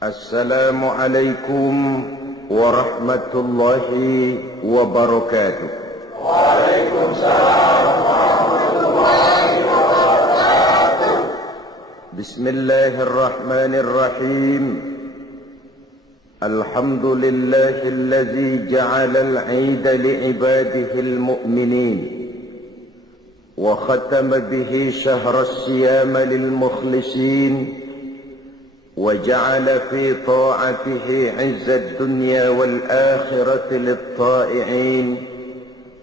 Assalamualaikum warahmatullahi wabarakatuh. Waalaikumsalam warahmatullahi wabarakatuh. Bismillahirrahmanirrahim. Alhamdulillahilladzi ja'ala al-'ida li'ibadihi al-mu'minin wa khatama bihi shahra as-siyama lil-mukhlisin وجعل في طاعته عز الدنيا والآخرة للطائعين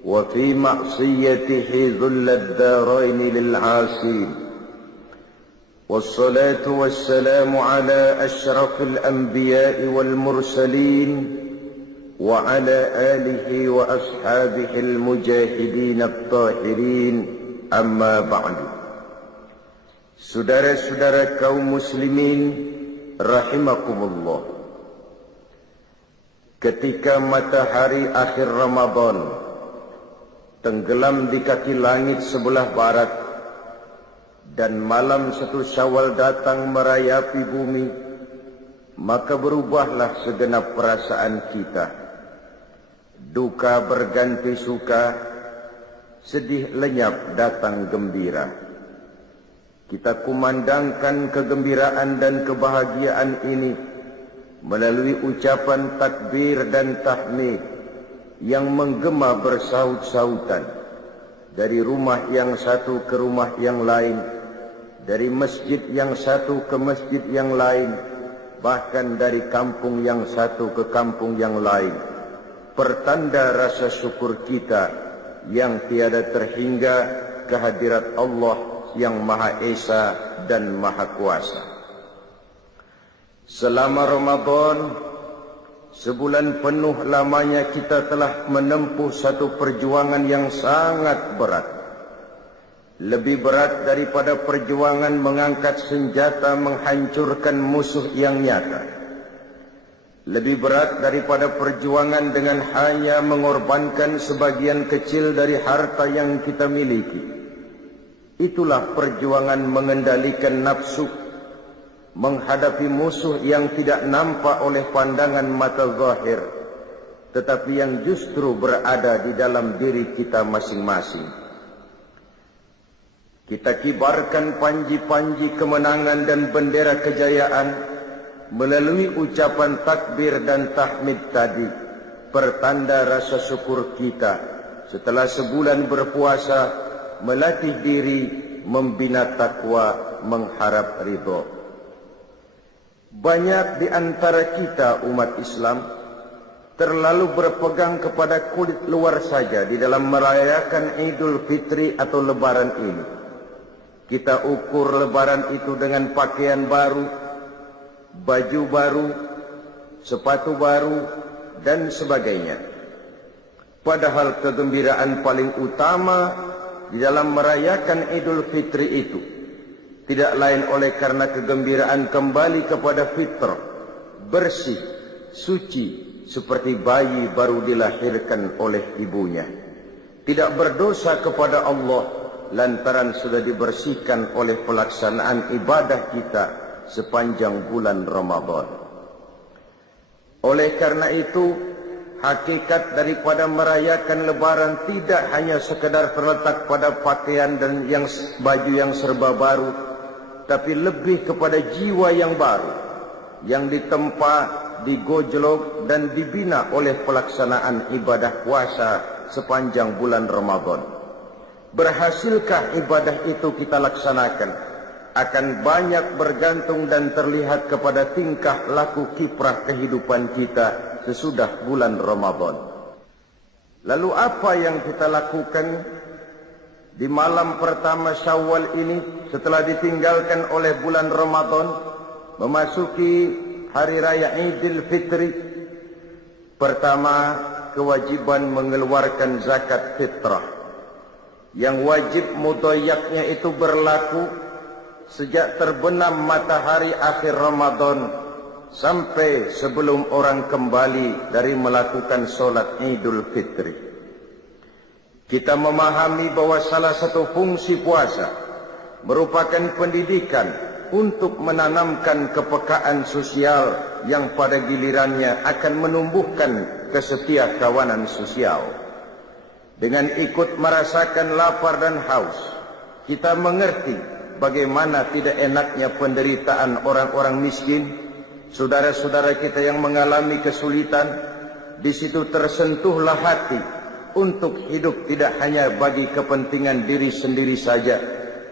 وفي معصيته ذل الدارين للعاصين والصلاة والسلام على أشرف الأنبياء والمرسلين وعلى آله وأصحابه المجاهدين الطاهرين أما بعد. Saudara-saudara kaum muslimin rahimakumullah, ketika matahari akhir Ramadan tenggelam di kaki langit sebelah barat dan malam 1 Syawal datang merayapi bumi, maka berubahlah segenap perasaan kita. Duka berganti suka, sedih lenyap datang gembira. Kita kumandangkan kegembiraan dan kebahagiaan ini melalui ucapan takbir dan tahmid yang menggema bersaut-sautan dari rumah yang satu ke rumah yang lain, dari masjid yang satu ke masjid yang lain, bahkan dari kampung yang satu ke kampung yang lain. Pertanda rasa syukur kita yang tiada terhingga kehadirat Allah yang Maha Esa dan Maha Kuasa. Selama Ramadan, sebulan penuh lamanya kita telah menempuh satu perjuangan yang sangat berat. Lebih berat daripada perjuangan mengangkat senjata menghancurkan musuh yang nyata. Lebih berat daripada perjuangan dengan hanya mengorbankan sebagian kecil dari harta yang kita miliki. Itulah perjuangan mengendalikan nafsu, menghadapi musuh yang tidak nampak oleh pandangan mata zahir, tetapi yang justru berada di dalam diri kita masing-masing. Kita kibarkan panji-panji kemenangan dan bendera kejayaan melalui ucapan takbir dan tahmid tadi, pertanda rasa syukur kita setelah sebulan berpuasa, melatih diri, membina takwa, mengharap ridho. Banyak di antara kita umat Islam terlalu berpegang kepada kulit luar saja di dalam merayakan Idul Fitri atau Lebaran ini. Kita ukur Lebaran itu dengan pakaian baru, baju baru, sepatu baru, dan sebagainya. Padahal kegembiraan paling utama di dalam merayakan Idul Fitri itu tidak lain oleh karena kegembiraan kembali kepada fitrah, bersih, suci, seperti bayi baru dilahirkan oleh ibunya. Tidak berdosa kepada Allah lantaran sudah dibersihkan oleh pelaksanaan ibadah kita sepanjang bulan Ramadan. Oleh karena itu, hakikat daripada merayakan Lebaran tidak hanya sekedar terletak pada pakaian dan baju yang serba baru, tapi lebih kepada jiwa yang baru, yang ditempa, digojlok dan dibina oleh pelaksanaan ibadah puasa sepanjang bulan Ramadan. Berhasilkah ibadah itu kita laksanakan, akan banyak bergantung dan terlihat kepada tingkah laku kiprah kehidupan kita sesudah bulan Ramadan. Lalu apa yang kita lakukan di malam pertama Syawal ini setelah ditinggalkan oleh bulan Ramadan, memasuki hari raya Idul Fitri? Pertama, kewajiban mengeluarkan zakat fitrah. Yang wajib mudhayyaknya itu berlaku sejak terbenam matahari akhir Ramadan sampai sebelum orang kembali dari melakukan solat Idul Fitri. Kita memahami bahwa salah satu fungsi puasa merupakan pendidikan untuk menanamkan kepekaan sosial yang pada gilirannya akan menumbuhkan kesetiakawanan sosial. Dengan ikut merasakan lapar dan haus, kita mengerti bagaimana tidak enaknya penderitaan orang-orang miskin, saudara-saudara kita yang mengalami kesulitan. Di situ tersentuhlah hati untuk hidup tidak hanya bagi kepentingan diri sendiri saja,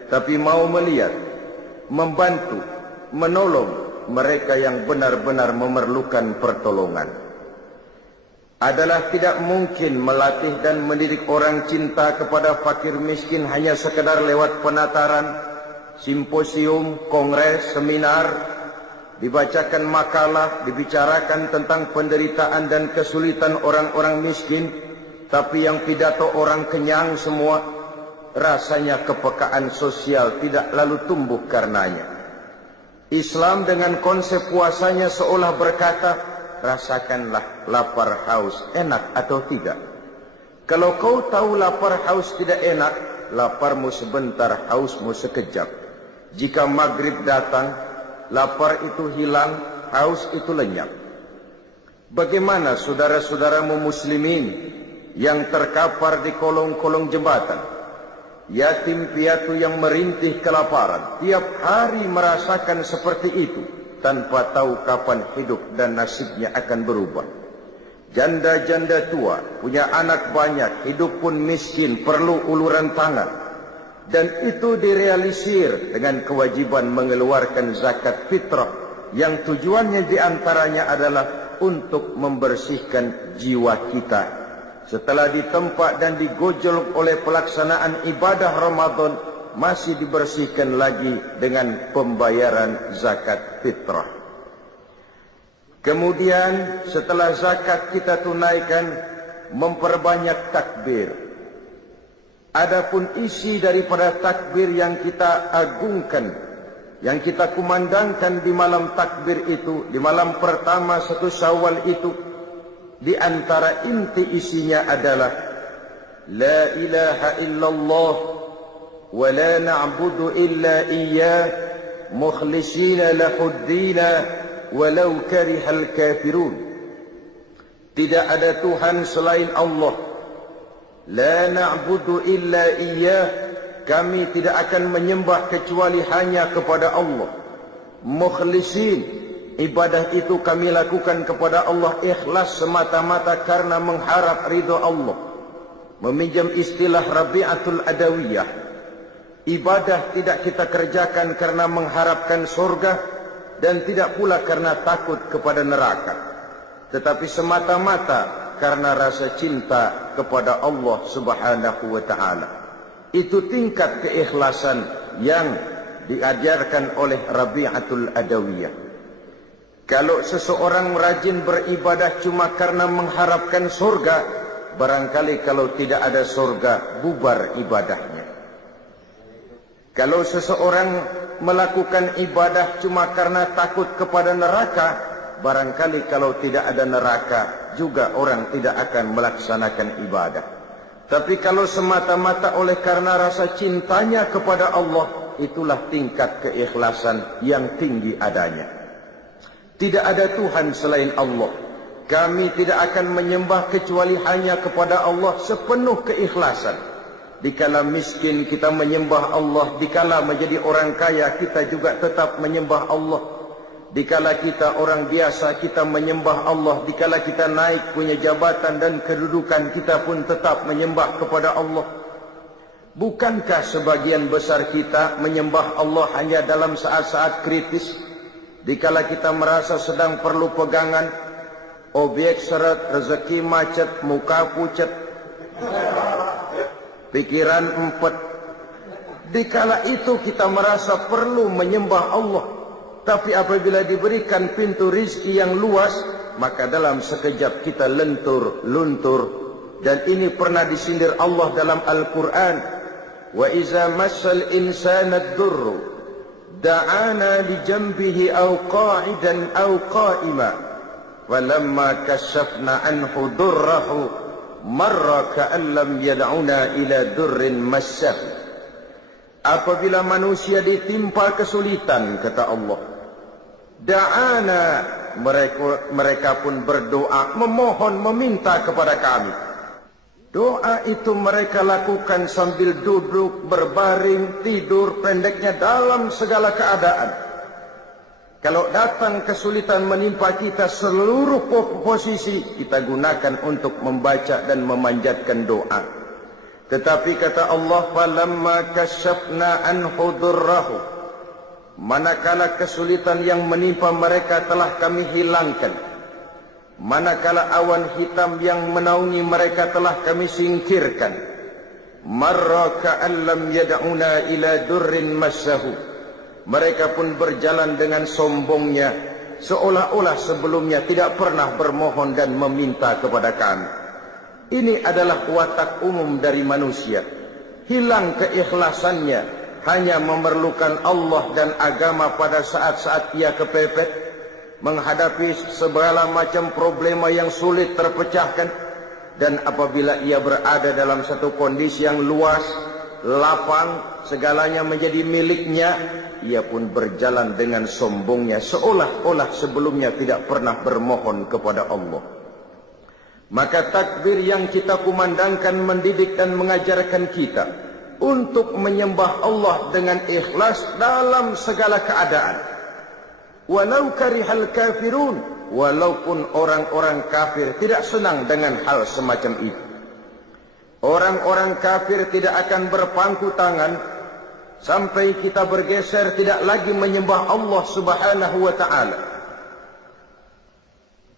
tapi mau melihat, membantu, menolong mereka yang benar-benar memerlukan pertolongan. Adalah tidak mungkin melatih dan mendidik orang cinta kepada fakir miskin hanya sekedar lewat penataran, simposium, kongres, seminar, dibacakan makalah, dibicarakan tentang penderitaan dan kesulitan orang-orang miskin, tapi yang pidato orang kenyang semua, rasanya kepekaan sosial tidak lalu tumbuh karenanya. Islam dengan konsep puasanya seolah berkata, rasakanlah lapar haus, enak atau tidak. Kalau kau tahu lapar haus tidak enak, laparmu sebentar, hausmu sekejap. Jika maghrib datang, lapar itu hilang, haus itu lenyap. Bagaimana saudara-saudaramu muslimin yang terkapar di kolong-kolong jembatan, yatim piatu yang merintih kelaparan, tiap hari merasakan seperti itu tanpa tahu kapan hidup dan nasibnya akan berubah. Janda-janda tua punya anak banyak, hidup pun miskin, perlu uluran tangan. Dan itu direalisir dengan kewajiban mengeluarkan zakat fitrah yang tujuannya diantaranya adalah untuk membersihkan jiwa kita. Setelah ditempa dan digojol oleh pelaksanaan ibadah Ramadan, masih dibersihkan lagi dengan pembayaran zakat fitrah. Kemudian setelah zakat kita tunaikan, memperbanyak takbir. Adapun isi daripada takbir yang kita agungkan, yang kita kumandangkan di malam takbir itu, di malam pertama 1 Syawal itu, di antara inti isinya adalah La ilaha illallah wa la na'budu illa iyyah mukhlishina lahuddina walau karihal kafirun. Tidak ada Tuhan selain Allah. La na'budu illa iyyah, kami tidak akan menyembah kecuali hanya kepada Allah. Mukhlisin, ibadah itu kami lakukan kepada Allah ikhlas semata-mata karena mengharap ridha Allah. Meminjam istilah Rabi'atul Adawiyah, ibadah tidak kita kerjakan karena mengharapkan surga dan tidak pula karena takut kepada neraka, tetapi semata-mata karena rasa cinta kepada Allah Subhanahu wa ta'ala. Itu tingkat keikhlasan yang diajarkan oleh Rabi'atul Adawiyah. Kalau seseorang rajin beribadah cuma karena mengharapkan surga, barangkali kalau tidak ada surga, bubar ibadahnya. Kalau seseorang melakukan ibadah cuma karena takut kepada neraka, barangkali kalau tidak ada neraka, juga orang tidak akan melaksanakan ibadah. Tapi kalau semata-mata oleh karena rasa cintanya kepada Allah, itulah tingkat keikhlasan yang tinggi adanya. Tidak ada Tuhan selain Allah. Kami tidak akan menyembah kecuali hanya kepada Allah sepenuh keikhlasan. Dikala miskin kita menyembah Allah, dikala menjadi orang kaya kita juga tetap menyembah Allah. Dikala kita orang biasa kita menyembah Allah, dikala kita naik punya jabatan dan kedudukan kita pun tetap menyembah kepada Allah. Bukankah sebagian besar kita menyembah Allah hanya dalam saat-saat kritis, dikala kita merasa sedang perlu pegangan, objek seret, rezeki macet, muka pucat, pikiran empet. Dikala itu kita merasa perlu menyembah Allah. Tapi apabila diberikan pintu rizki yang luas, maka dalam sekejap kita lentur, luntur. Dan ini pernah disindir Allah dalam Al-Quran. Wa iza massal insana ad-durru da'ana li jambihi aw qa'idan aw qa'ima. Walamma kashafna anhu durrahu marra ka'an lam yad'una ila durrin massah. apabila manusia ditimpa kesulitan, kata Allah, da'ana, mereka pun berdoa, memohon, meminta kepada kami. Doa itu mereka lakukan sambil duduk, berbaring, tidur, pendeknya dalam segala keadaan. Kalau datang kesulitan menimpa kita, seluruh posisi kita gunakan untuk membaca dan memanjatkan doa. Tetapi kata Allah, falamma kasyafna anhu durrahu, manakala kesulitan yang menimpa mereka telah kami hilangkan, manakala awan hitam yang menaungi mereka telah kami singkirkan, marra ka'an lam yad'una ila durrin massahu, mereka pun berjalan dengan sombongnya, seolah-olah sebelumnya tidak pernah bermohon dan meminta kepada kami. Ini adalah watak umum dari manusia. Hilang keikhlasannya, hanya memerlukan Allah dan agama pada saat-saat ia kepepet, menghadapi segala macam problema yang sulit terpecahkan. Dan apabila ia berada dalam satu kondisi yang luas, lapang, segalanya menjadi miliknya, ia pun berjalan dengan sombongnya, seolah-olah sebelumnya tidak pernah bermohon kepada Allah. Maka takbir yang kita kumandangkan mendidik dan mengajarkan kita untuk menyembah Allah dengan ikhlas dalam segala keadaan. Walau karihal kafirun, walaupun orang-orang kafir tidak senang dengan hal semacam itu. Orang-orang kafir tidak akan berpangku tangan sampai kita bergeser tidak lagi menyembah Allah Subhanahu wa ta'ala,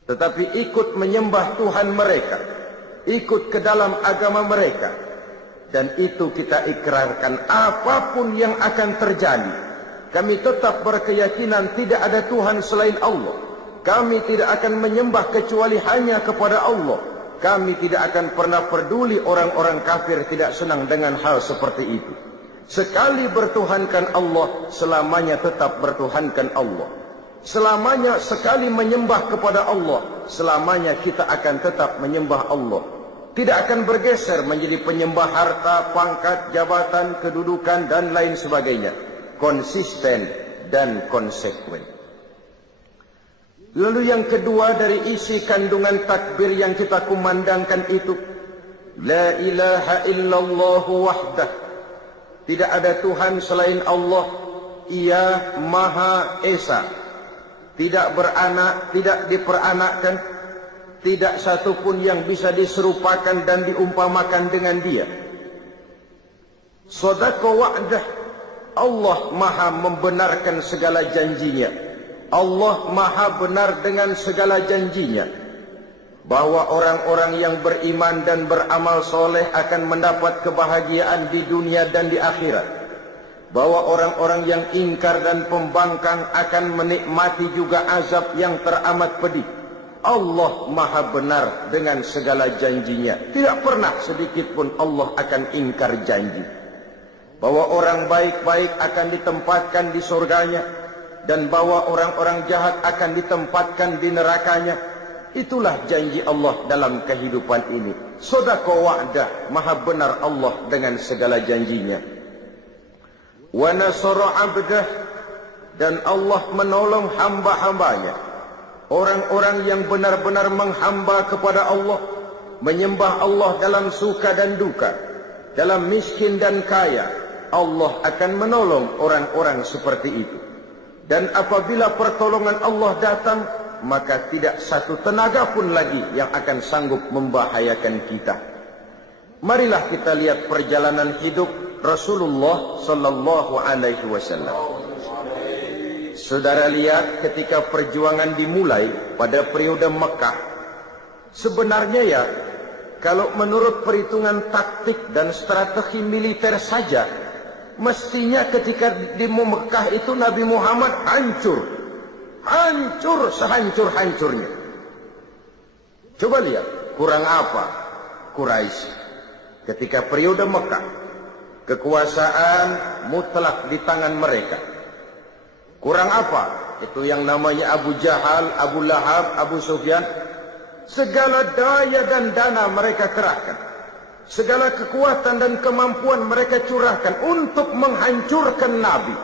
tetapi ikut menyembah Tuhan mereka, ikut ke dalam agama mereka. Dan itu kita ikrarkan, apapun yang akan terjadi, kami tetap berkeyakinan tidak ada Tuhan selain Allah. Kami tidak akan menyembah kecuali hanya kepada Allah. Kami tidak akan pernah peduli orang-orang kafir tidak senang dengan hal seperti itu. Sekali bertuhankan Allah, selamanya tetap bertuhankan Allah. Selamanya sekali menyembah kepada Allah, selamanya kita akan tetap menyembah Allah. Tidak akan bergeser menjadi penyembah harta, pangkat, jabatan, kedudukan dan lain sebagainya. Konsisten dan konsekuen. Lalu yang kedua dari isi kandungan takbir yang kita kumandangkan itu, la ilaha illallah wahdah, tidak ada Tuhan selain Allah, ia Maha Esa, tidak beranak, tidak diperanakkan, tidak satupun yang bisa diserupakan dan diumpamakan dengan dia. Sadaqa wa'dah, Allah Maha membenarkan segala janjinya. Allah Maha benar dengan segala janjinya, bahwa orang-orang yang beriman dan beramal soleh akan mendapat kebahagiaan di dunia dan di akhirat, bahwa orang-orang yang ingkar dan pembangkang akan menikmati juga azab yang teramat pedih. Allah Maha benar dengan segala janjinya. Tidak pernah sedikit pun Allah akan ingkar janji. Bahwa orang baik-baik akan ditempatkan di surganya, dan bahwa orang-orang jahat akan ditempatkan di nerakanya. Itulah janji Allah dalam kehidupan ini. Sadaqa wa'dah, Maha benar Allah dengan segala janjinya. Wa nasara 'abdah, dan Allah menolong hamba-hambanya. Orang-orang yang benar-benar menghamba kepada Allah, menyembah Allah dalam suka dan duka, dalam miskin dan kaya, Allah akan menolong orang-orang seperti itu. Dan apabila pertolongan Allah datang, maka tidak satu tenaga pun lagi yang akan sanggup membahayakan kita. Marilah kita lihat perjalanan hidup Rasulullah sallallahu alaihi wasallam. Saudara lihat ketika perjuangan dimulai pada periode Mekah. Sebenarnya ya, kalau menurut perhitungan taktik dan strategi militer saja, mestinya ketika di Mekah itu Nabi Muhammad hancur. Hancur sehancur-hancurnya. Coba lihat, kurang apa Quraisy ketika periode Mekah. Kekuasaan mutlak di tangan mereka. Kurang apa? Itu yang namanya Abu Jahal, Abu Lahab, Abu Sufyan. Segala daya dan dana mereka kerahkan. segala kekuatan dan kemampuan mereka curahkan untuk menghancurkan Nabi.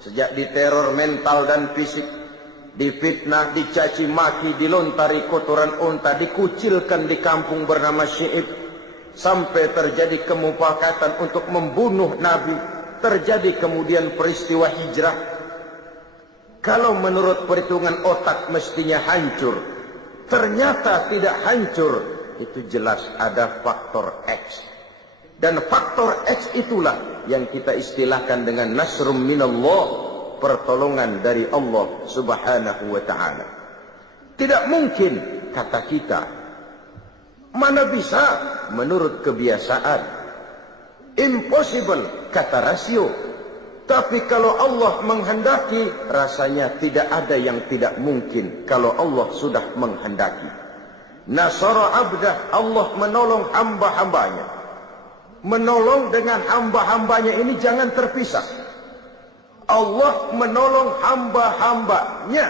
Sejak diteror mental dan fisik, difitnah, dicaci maki, dilontari kotoran unta, dikucilkan di kampung bernama Syi'ib, sampai terjadi kemufakatan untuk membunuh Nabi, terjadi kemudian peristiwa hijrah. Kalau menurut perhitungan otak mestinya hancur, ternyata tidak hancur. Itu jelas ada faktor X. Dan faktor X itulah yang kita istilahkan dengan nasrum minallah, pertolongan dari Allah subhanahu wa ta'ala. Tidak mungkin, kata kita. Mana bisa menurut kebiasaan. Impossible, kata rasio. Tapi kalau Allah menghendaki, rasanya tidak ada yang tidak mungkin kalau Allah sudah menghendaki. Nasara abdah, Allah menolong hamba-hambanya. Menolong dengan hamba-hambanya ini jangan terpisah. Allah menolong hamba-hambanya,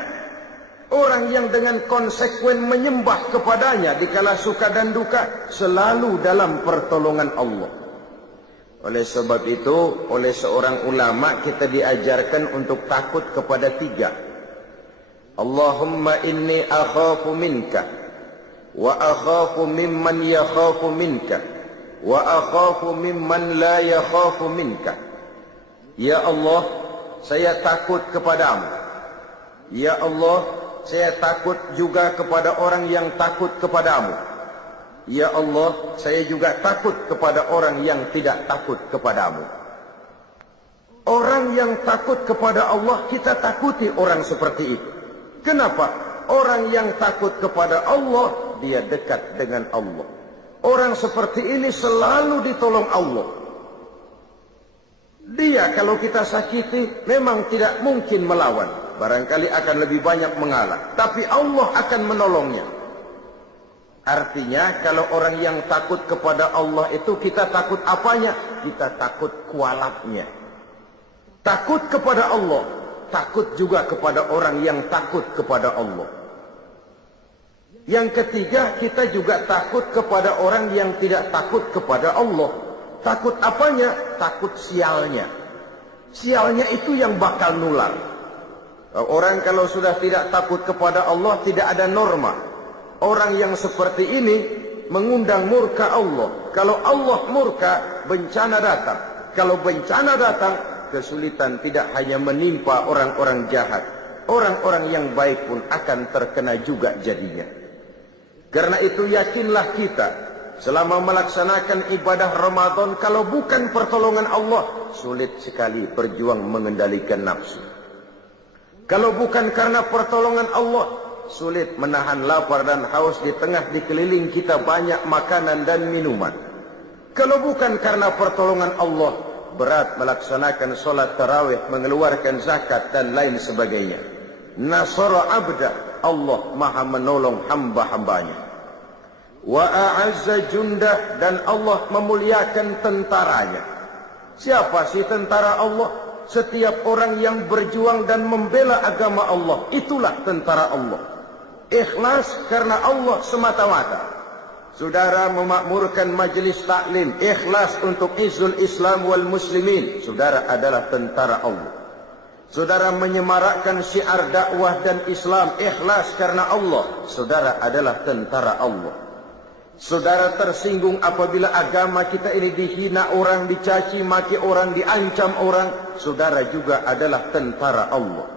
orang yang dengan konsekuen menyembah kepadanya dikala suka dan duka, selalu dalam pertolongan Allah. Oleh sebab itu, oleh seorang ulama kita diajarkan untuk takut kepada tiga. Allahumma inni akhafu minka, wa akhafu mimman yakhafu minka, wa akhafu mimman la yakhafu minka. Ya Allah, saya takut kepadamu. Ya Allah, saya takut juga kepada orang yang takut kepadamu. Ya Allah, saya juga takut kepada orang yang tidak takut kepadamu. Orang yang takut kepada Allah, kita takuti orang seperti itu. Kenapa? Orang yang takut kepada Allah, dia dekat dengan Allah. Orang seperti ini selalu ditolong Allah. Dia kalau kita sakiti memang tidak mungkin melawan. Barangkali akan lebih banyak mengalah. Tapi Allah akan menolongnya. Artinya kalau orang yang takut kepada Allah itu kita takut apanya? Kita takut kualatnya. Takut kepada Allah. Takut juga kepada orang yang takut kepada Allah. Yang ketiga, kita juga takut kepada orang yang tidak takut kepada Allah. Takut apanya? Takut sialnya. Sialnya itu yang bakal nular. Orang kalau sudah tidak takut kepada Allah, tidak ada norma. Orang yang seperti ini mengundang murka Allah. Kalau Allah murka, bencana datang. Kalau bencana datang, kesulitan tidak hanya menimpa orang-orang jahat. Orang-orang yang baik pun akan terkena juga jadinya. Karena itu yakinlah kita, selama melaksanakan ibadah Ramadan, kalau bukan pertolongan Allah, sulit sekali berjuang mengendalikan nafsu. Kalau bukan karena pertolongan Allah, sulit menahan lapar dan haus di tengah dikeliling kita banyak makanan dan minuman. Kalau bukan karena pertolongan Allah, berat melaksanakan solat tarawih, mengeluarkan zakat dan lain sebagainya. Nasara abda, Allah maha menolong hamba-hambanya. Wa a'azza jundah, dan Allah memuliakan tentaranya. Siapa sih tentara Allah? Setiap orang yang berjuang dan membela agama Allah, itulah tentara Allah. Ikhlas karena Allah semata-mata. Saudara memakmurkan majelis taklim, ikhlas untuk izul Islam wal muslimin, saudara adalah tentara Allah. Saudara menyemarakkan syiar dakwah dan Islam, ikhlas karena Allah, saudara adalah tentara Allah. Saudara tersinggung apabila agama kita ini dihina orang, dicaci maki orang, diancam orang, saudara juga adalah tentara Allah.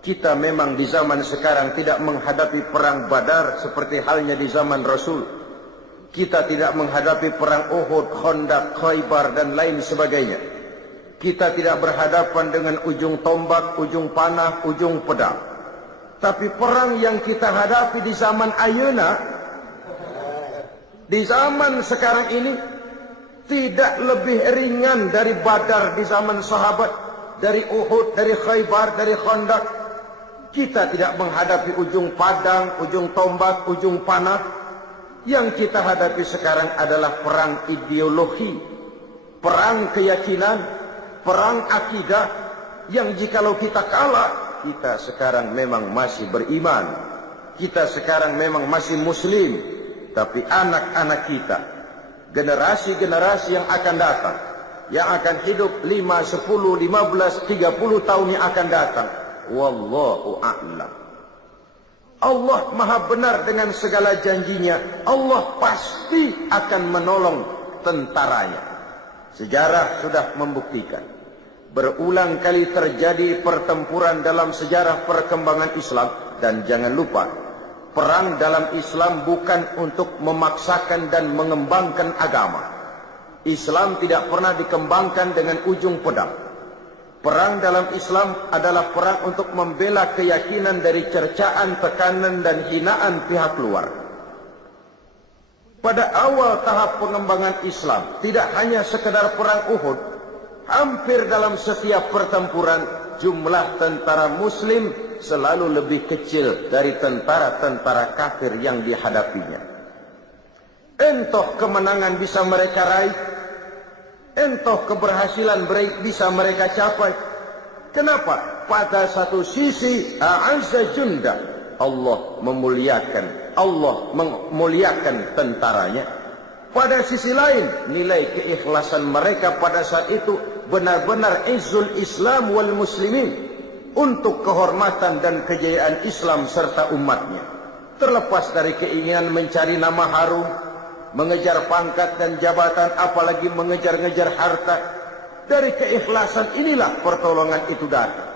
Kita memang di zaman sekarang tidak menghadapi perang Badar seperti halnya di zaman Rasul. Kita tidak menghadapi perang Uhud, Khandaq, Khaybar dan lain sebagainya. Kita tidak berhadapan dengan ujung tombak, ujung panah, ujung pedang. Tapi perang yang kita hadapi di zaman ayeuna, di zaman sekarang ini, tidak lebih ringan dari Badar di zaman sahabat, dari Uhud, dari Khaybar, dari Khandaq. Kita tidak menghadapi ujung padang, ujung tombak, ujung panah. Yang kita hadapi sekarang adalah perang ideologi, perang keyakinan, perang akidah, yang jikalau kita kalah, kita sekarang memang masih beriman. Kita sekarang memang masih muslim. Tapi anak-anak kita generasi-generasi yang akan datang, yang akan hidup 5, 10, 15, 30 tahun yang akan datang. Wallahu a'lam. Allah maha benar dengan segala janjinya. Allah pasti akan menolong tentaranya. Sejarah sudah membuktikan. Berulang kali terjadi pertempuran dalam sejarah perkembangan Islam. Dan jangan lupa, perang dalam Islam bukan untuk memaksakan dan mengembangkan agama. Islam tidak pernah dikembangkan dengan ujung pedang. Perang dalam Islam adalah perang untuk membela keyakinan dari cercaan, tekanan, dan hinaan pihak luar. Pada awal tahap pengembangan Islam, tidak hanya sekedar perang Uhud, hampir dalam setiap pertempuran, jumlah tentara Muslim selalu lebih kecil dari tentara-tentara kafir yang dihadapinya. Entah kemenangan bisa mereka raih, entah keberhasilan bisa mereka capai. Kenapa? Pada satu sisi, a'azza junda, Allah memuliakan tentaranya. Pada sisi lain, nilai keikhlasan mereka pada saat itu benar-benar izzul Islam wal muslimin, untuk kehormatan dan kejayaan Islam serta umatnya. Terlepas dari keinginan mencari nama harum, mengejar pangkat dan jabatan, apalagi mengejar-ngejar harta, dari keikhlasan inilah pertolongan itu datang.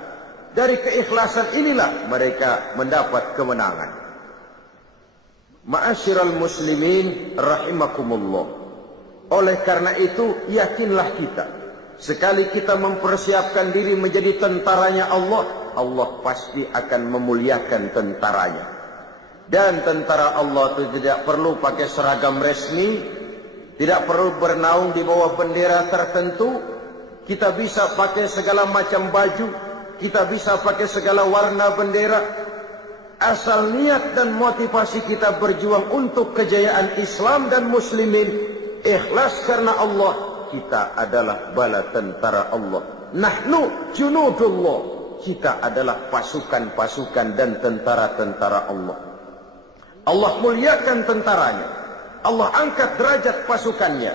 Dari keikhlasan inilah mereka mendapat kemenangan. Ma'asyiral muslimin rahimakumullah. Oleh karena itu, yakinlah kita, sekali kita mempersiapkan diri menjadi tentaranya Allah, Allah pasti akan memuliakan tentaranya. Dan tentara Allah itu tidak perlu pakai seragam resmi, tidak perlu bernaung di bawah bendera tertentu. Kita bisa pakai segala macam baju, kita bisa pakai segala warna bendera. Asal niat dan motivasi kita berjuang untuk kejayaan Islam dan muslimin, ikhlas karena Allah, kita adalah bala tentara Allah. Nahnu junudullah, kita adalah pasukan-pasukan dan tentara-tentara Allah. Allah muliakan tentaranya, Allah angkat derajat pasukannya.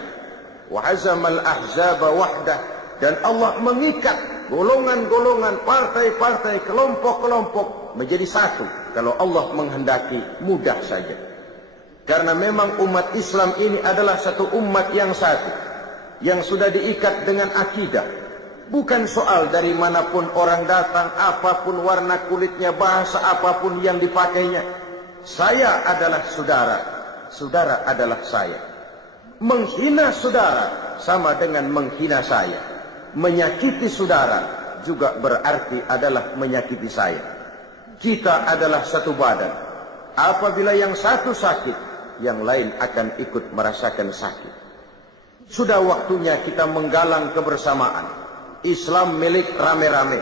Wa hazamal ahzaba wahdah, dan Allah mengikat golongan-golongan, partai-partai, kelompok-kelompok menjadi satu. Kalau Allah menghendaki, mudah saja. Karena memang umat Islam ini adalah satu umat yang satu, yang sudah diikat dengan akidah. Bukan soal dari manapun orang datang, apapun warna kulitnya, bahasa apapun yang dipakainya. Saya adalah saudara, saudara adalah saya. Menghina saudara sama dengan menghina saya. Menyakiti saudara juga berarti adalah menyakiti saya. Kita adalah satu badan. Apabila yang satu sakit, yang lain akan ikut merasakan sakit. Sudah waktunya kita menggalang kebersamaan. Islam milik rame-rame.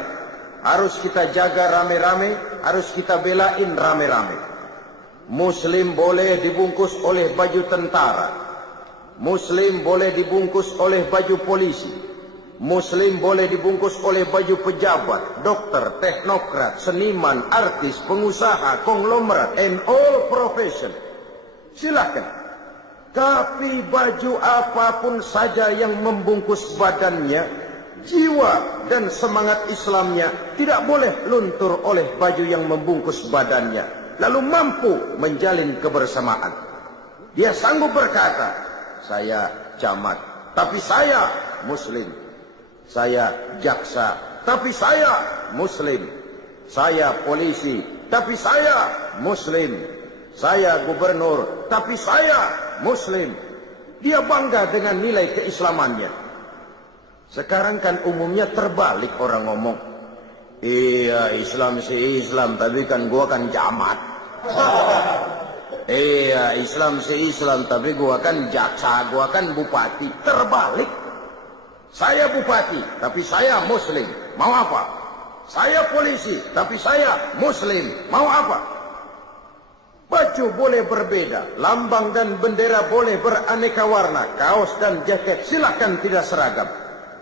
Harus kita jaga rame-rame, harus kita belain rame-rame. Muslim boleh dibungkus oleh baju tentara, Muslim boleh dibungkus oleh baju polisi, Muslim boleh dibungkus oleh baju pejabat, dokter, teknokrat, seniman, artis, pengusaha, konglomerat, and all profession. Silakan. Tapi baju apapun saja yang membungkus badannya, jiwa dan semangat Islamnya tidak boleh luntur oleh baju yang membungkus badannya, lalu mampu menjalin kebersamaan. Dia sanggup berkata, saya camat, tapi saya Muslim. Saya jaksa, tapi saya Muslim. Saya polisi, tapi saya Muslim. Saya gubernur, tapi saya Muslim. Dia bangga dengan nilai keislamannya. Sekarang kan umumnya terbalik orang ngomong. Iya, Islam sih Islam, tapi kan gua kan camat. Iya, Islam sih Islam, tapi gua kan jaksa, gua kan bupati. Terbalik. Saya bupati, tapi saya Muslim. Mau apa? Saya polisi, tapi saya Muslim. Mau apa? Baju boleh berbeda, lambang dan bendera boleh beraneka warna, kaos dan jaket silahkan tidak seragam.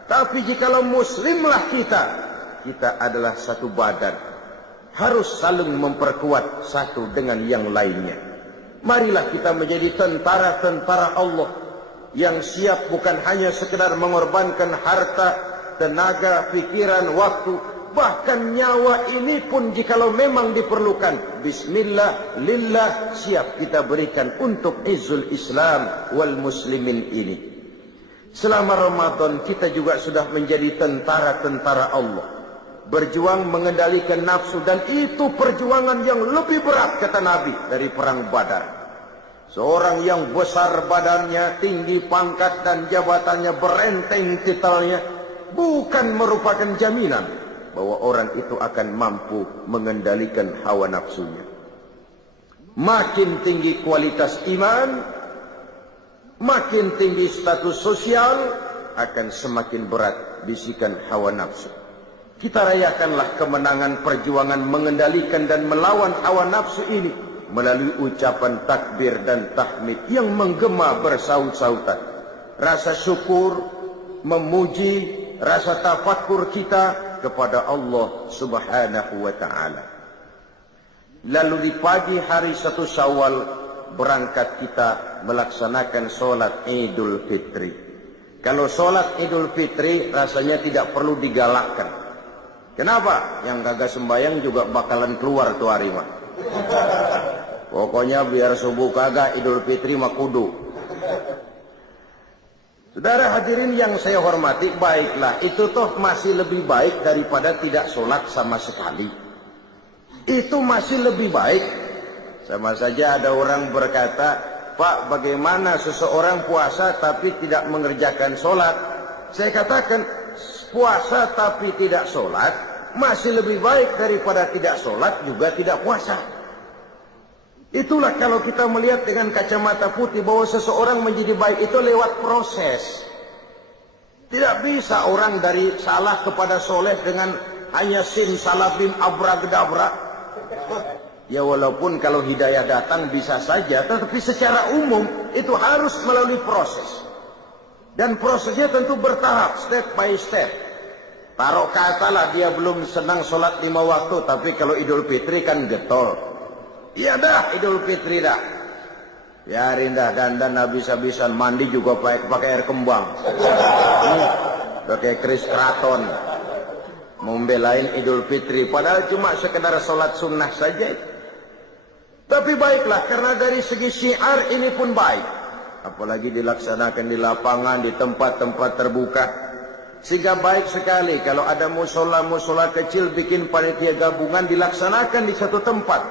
Tapi jikalau Muslimlah kita adalah satu badan. Harus saling memperkuat satu dengan yang lainnya. Marilah kita menjadi tentara-tentara Allah yang siap bukan hanya sekedar mengorbankan harta, tenaga, pikiran, waktu, bahkan nyawa ini pun jikalau memang diperlukan, bismillah, lillah, siap kita berikan untuk izzul Islam wal muslimin ini. Selama Ramadan kita juga sudah menjadi tentara-tentara Allah, berjuang mengendalikan nafsu, dan itu perjuangan yang lebih berat kata Nabi dari perang Badar. Seorang yang besar badannya, tinggi pangkat dan jabatannya, berenteng titelnya, bukan merupakan jaminan bahwa orang itu akan mampu mengendalikan hawa nafsunya. Makin tinggi kualitas iman, makin tinggi status sosial, akan semakin berat bisikan hawa nafsu. Kita rayakanlah kemenangan perjuangan mengendalikan dan melawan hawa nafsu ini melalui ucapan takbir dan tahmid yang menggema bersaut-sautan. Rasa syukur, memuji, rasa tafakur kita kepada Allah Subhanahu wa ta'ala. Lalu di pagi hari 1 Syawal berangkat kita melaksanakan sholat Idul Fitri. Kalau sholat Idul Fitri rasanya tidak perlu digalakkan. Kenapa? Yang kagak sembahyang juga bakalan keluar tuh hari mah. Pokoknya biar subuh kagak, Idul Fitri mah kudu. Saudara hadirin yang saya hormati, baiklah, itu toh masih lebih baik daripada tidak sholat sama sekali. Itu masih lebih baik. Sama saja ada orang berkata, Pak, bagaimana seseorang puasa tapi tidak mengerjakan sholat? Saya katakan, puasa tapi tidak sholat masih lebih baik daripada tidak sholat juga tidak puasa. Itulah kalau kita melihat dengan kacamata putih bahwa seseorang menjadi baik itu lewat proses. Tidak bisa orang dari salah kepada soleh dengan hanya simsalabim abragdabra. Ya walaupun kalau hidayah datang bisa saja, tetapi secara umum itu harus melalui proses. Dan prosesnya tentu bertahap, step by step. Taruh katalah dia belum senang sholat 5 waktu, tapi kalau Idul Fitri kan getol. Iya dah, Idul Fitri dah. Biarin dah, dandan habis-habisan, mandi juga pakai air kembang. Pakai keris keraton. Membelain Idul Fitri, padahal cuma sekedar sholat sunnah saja. Tapi baiklah, karena dari segi syiar ini pun baik. Apalagi dilaksanakan di lapangan, di tempat-tempat terbuka. Sehingga baik sekali kalau ada musola-musola kecil bikin panitia gabungan dilaksanakan di satu tempat.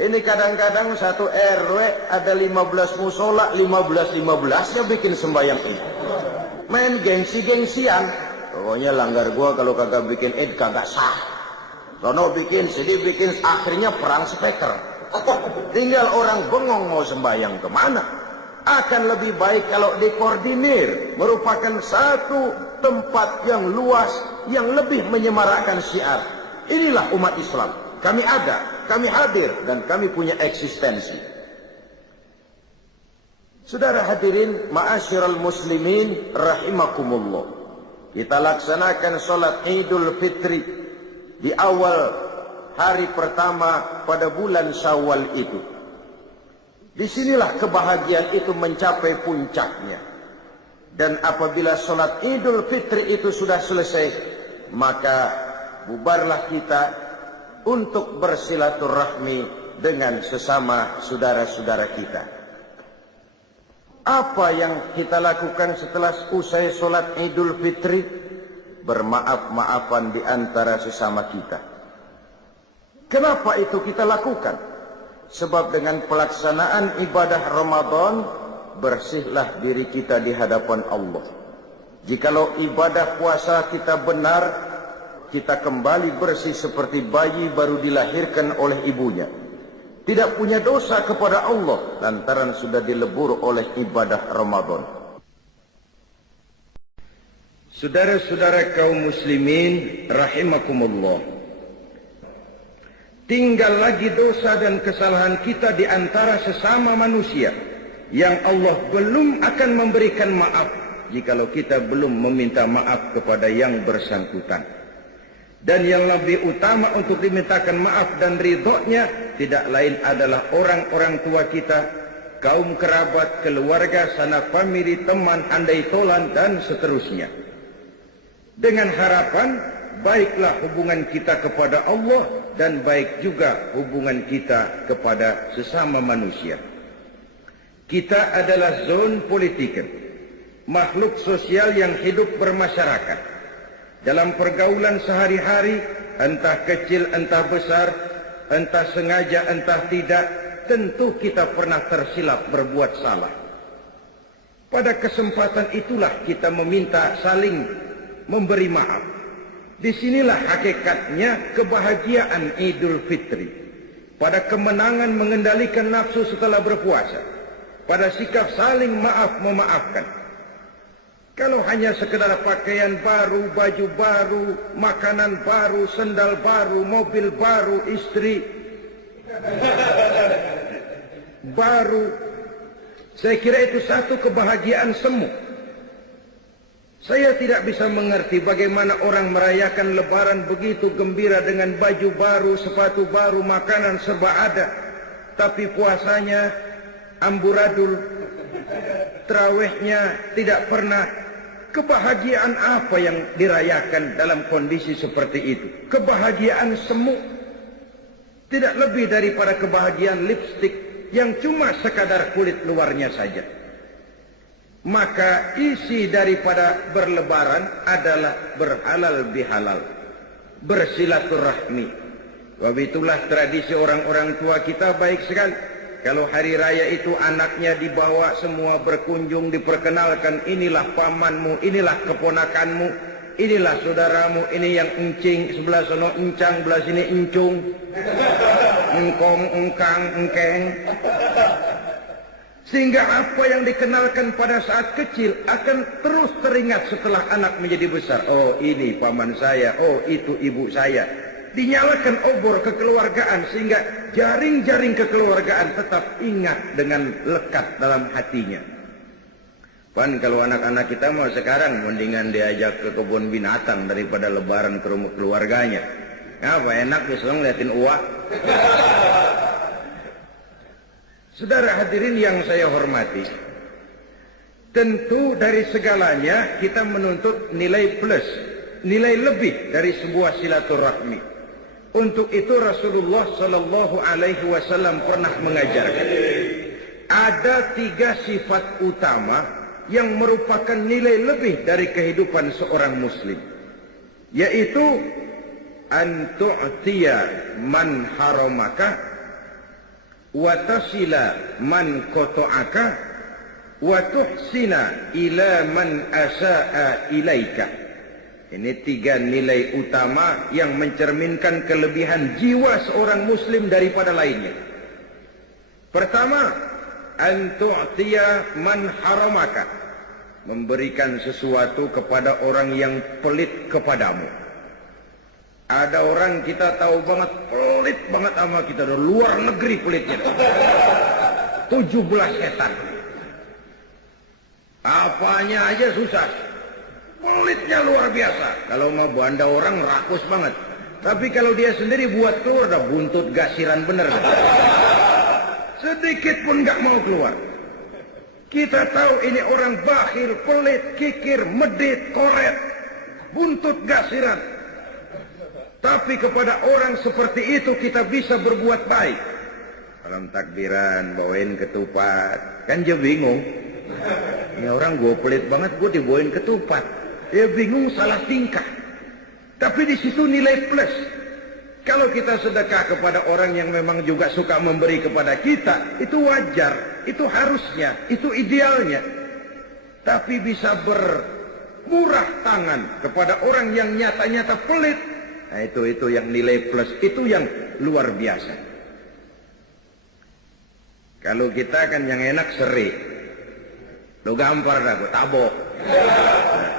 Ini kadang-kadang satu RW ada 15 musola, 15-15-nya bikin sembahyang Id. Main gengsi-gengsian. Pokoknya langgar gua kalau kagak bikin Id kagak sah. Sono bikin, sini bikin, akhirnya perang speaker. Tinggal orang bengong mau sembahyang kemana. Akan lebih baik kalau dikoordinir, merupakan satu tempat yang luas yang lebih menyemarakkan syiar. Inilah umat Islam. Kami ada, kami hadir, dan kami punya eksistensi. Saudara hadirin, ma'asyiral muslimin rahimakumullah. Kita laksanakan sholat Idul Fitri di awal hari pertama pada bulan Syawal itu. Disinilah kebahagiaan itu mencapai puncaknya. Dan apabila sholat Idul Fitri itu sudah selesai, maka bubarlah kita untuk bersilaturahmi dengan sesama saudara-saudara kita. Apa yang kita lakukan setelah usai sholat Idul Fitri? Bermaaf-maafan di antara sesama kita. Kenapa itu kita lakukan? Sebab dengan pelaksanaan ibadah Ramadan, bersihlah diri kita di hadapan Allah. Jikalau ibadah puasa kita benar, kita kembali bersih seperti bayi baru dilahirkan oleh ibunya. Tidak punya dosa kepada Allah lantaran sudah dilebur oleh ibadah Ramadan. Saudara-saudara kaum muslimin rahimakumullah. Tinggal lagi dosa dan kesalahan kita di antara sesama manusia yang Allah belum akan memberikan maaf jikalau kita belum meminta maaf kepada yang bersangkutan. Dan yang lebih utama untuk dimintakan maaf dan ridhonya tidak lain adalah orang-orang tua kita, kaum kerabat, keluarga, sanak famili, teman, andai tolan, dan seterusnya. Dengan harapan, baiklah hubungan kita kepada Allah dan baik juga hubungan kita kepada sesama manusia. Kita adalah zon politiker, makhluk sosial yang hidup bermasyarakat. Dalam pergaulan sehari-hari, entah kecil, entah besar, entah sengaja, entah tidak, tentu kita pernah tersilap berbuat salah. Pada kesempatan itulah kita meminta saling memberi maaf. Disinilah hakikatnya kebahagiaan Idul Fitri. Pada kemenangan mengendalikan nafsu setelah berpuasa. Pada sikap saling maaf memaafkan. Kalau hanya sekedar pakaian baru, baju baru, makanan baru, sendal baru, mobil baru, istri baru, saya kira itu satu kebahagiaan semu. Saya tidak bisa mengerti bagaimana orang merayakan Lebaran begitu gembira dengan baju baru, sepatu baru, makanan serba ada, tapi puasanya amburadul, tarawihnya tidak pernah. Kebahagiaan apa yang dirayakan dalam kondisi seperti itu? Kebahagiaan semu, tidak lebih daripada kebahagiaan lipstik yang cuma sekadar kulit luarnya saja. Maka isi daripada berlebaran adalah berhalal bihalal, bersilaturahmi. Wabitulah tradisi orang-orang tua kita baik sekali. Kalau hari raya itu anaknya dibawa semua berkunjung, diperkenalkan, inilah pamanmu, inilah keponakanmu, inilah saudaramu, ini yang encing, sebelah sono encang, sebelah sini encung, engkong, engkang, engkeng. Sehingga apa yang dikenalkan pada saat kecil akan terus teringat setelah anak menjadi besar. Oh, ini paman saya, oh itu ibu saya. Dinyalakan obor kekeluargaan sehingga jaring-jaring kekeluargaan tetap ingat dengan lekat dalam hatinya. Pan kalau anak-anak kita mau sekarang mendingan diajak ke kebun binatang daripada lebaran ke rumah keluarganya. Apa enak bisa ngeliatin uak. Saudara hadirin yang saya hormati, tentu dari segalanya kita menuntut nilai plus, nilai lebih dari sebuah silaturahmi. Untuk itu Rasulullah Shallallahu Alaihi Wasallam pernah mengajarkan ada 3 sifat utama yang merupakan nilai lebih dari kehidupan seorang muslim, yaitu an tu'tiya man haramaka wa tasila man qata'aka wa tuhsina ila man asa'a ilaika. Ini 3 nilai utama yang mencerminkan kelebihan jiwa seorang muslim daripada lainnya. Pertama, an tu'tiya man haramaka, memberikan sesuatu kepada orang yang pelit kepadamu. Ada orang kita tahu banget, pelit banget sama kita, dari luar negeri pelitnya. 17 setan. Apanya aja susah. Pelitnya luar biasa. Kalau mau banda orang rakus banget. Tapi kalau dia sendiri buat keluar, udah buntut gasiran bener. Sedikit pun gak mau keluar. Kita tahu ini orang bakhil, pelit, kikir, medit, koret, buntut gasiran. Tapi kepada orang seperti itu kita bisa berbuat baik. Dalam takbiran bawain ketupat, kan dia bingung. Ini orang gue pelit banget, gue dibawain ketupat. Dia bingung, salah tingkah. Tapi di situ nilai plus. Kalau kita sedekah kepada orang yang memang juga suka memberi kepada kita, itu wajar, itu harusnya, itu idealnya. Tapi bisa bermurah tangan kepada orang yang nyata-nyata pelit. Nah itu yang nilai plus, itu yang luar biasa. Kalau kita kan yang enak seri. Lo gampar dah, gue tabok.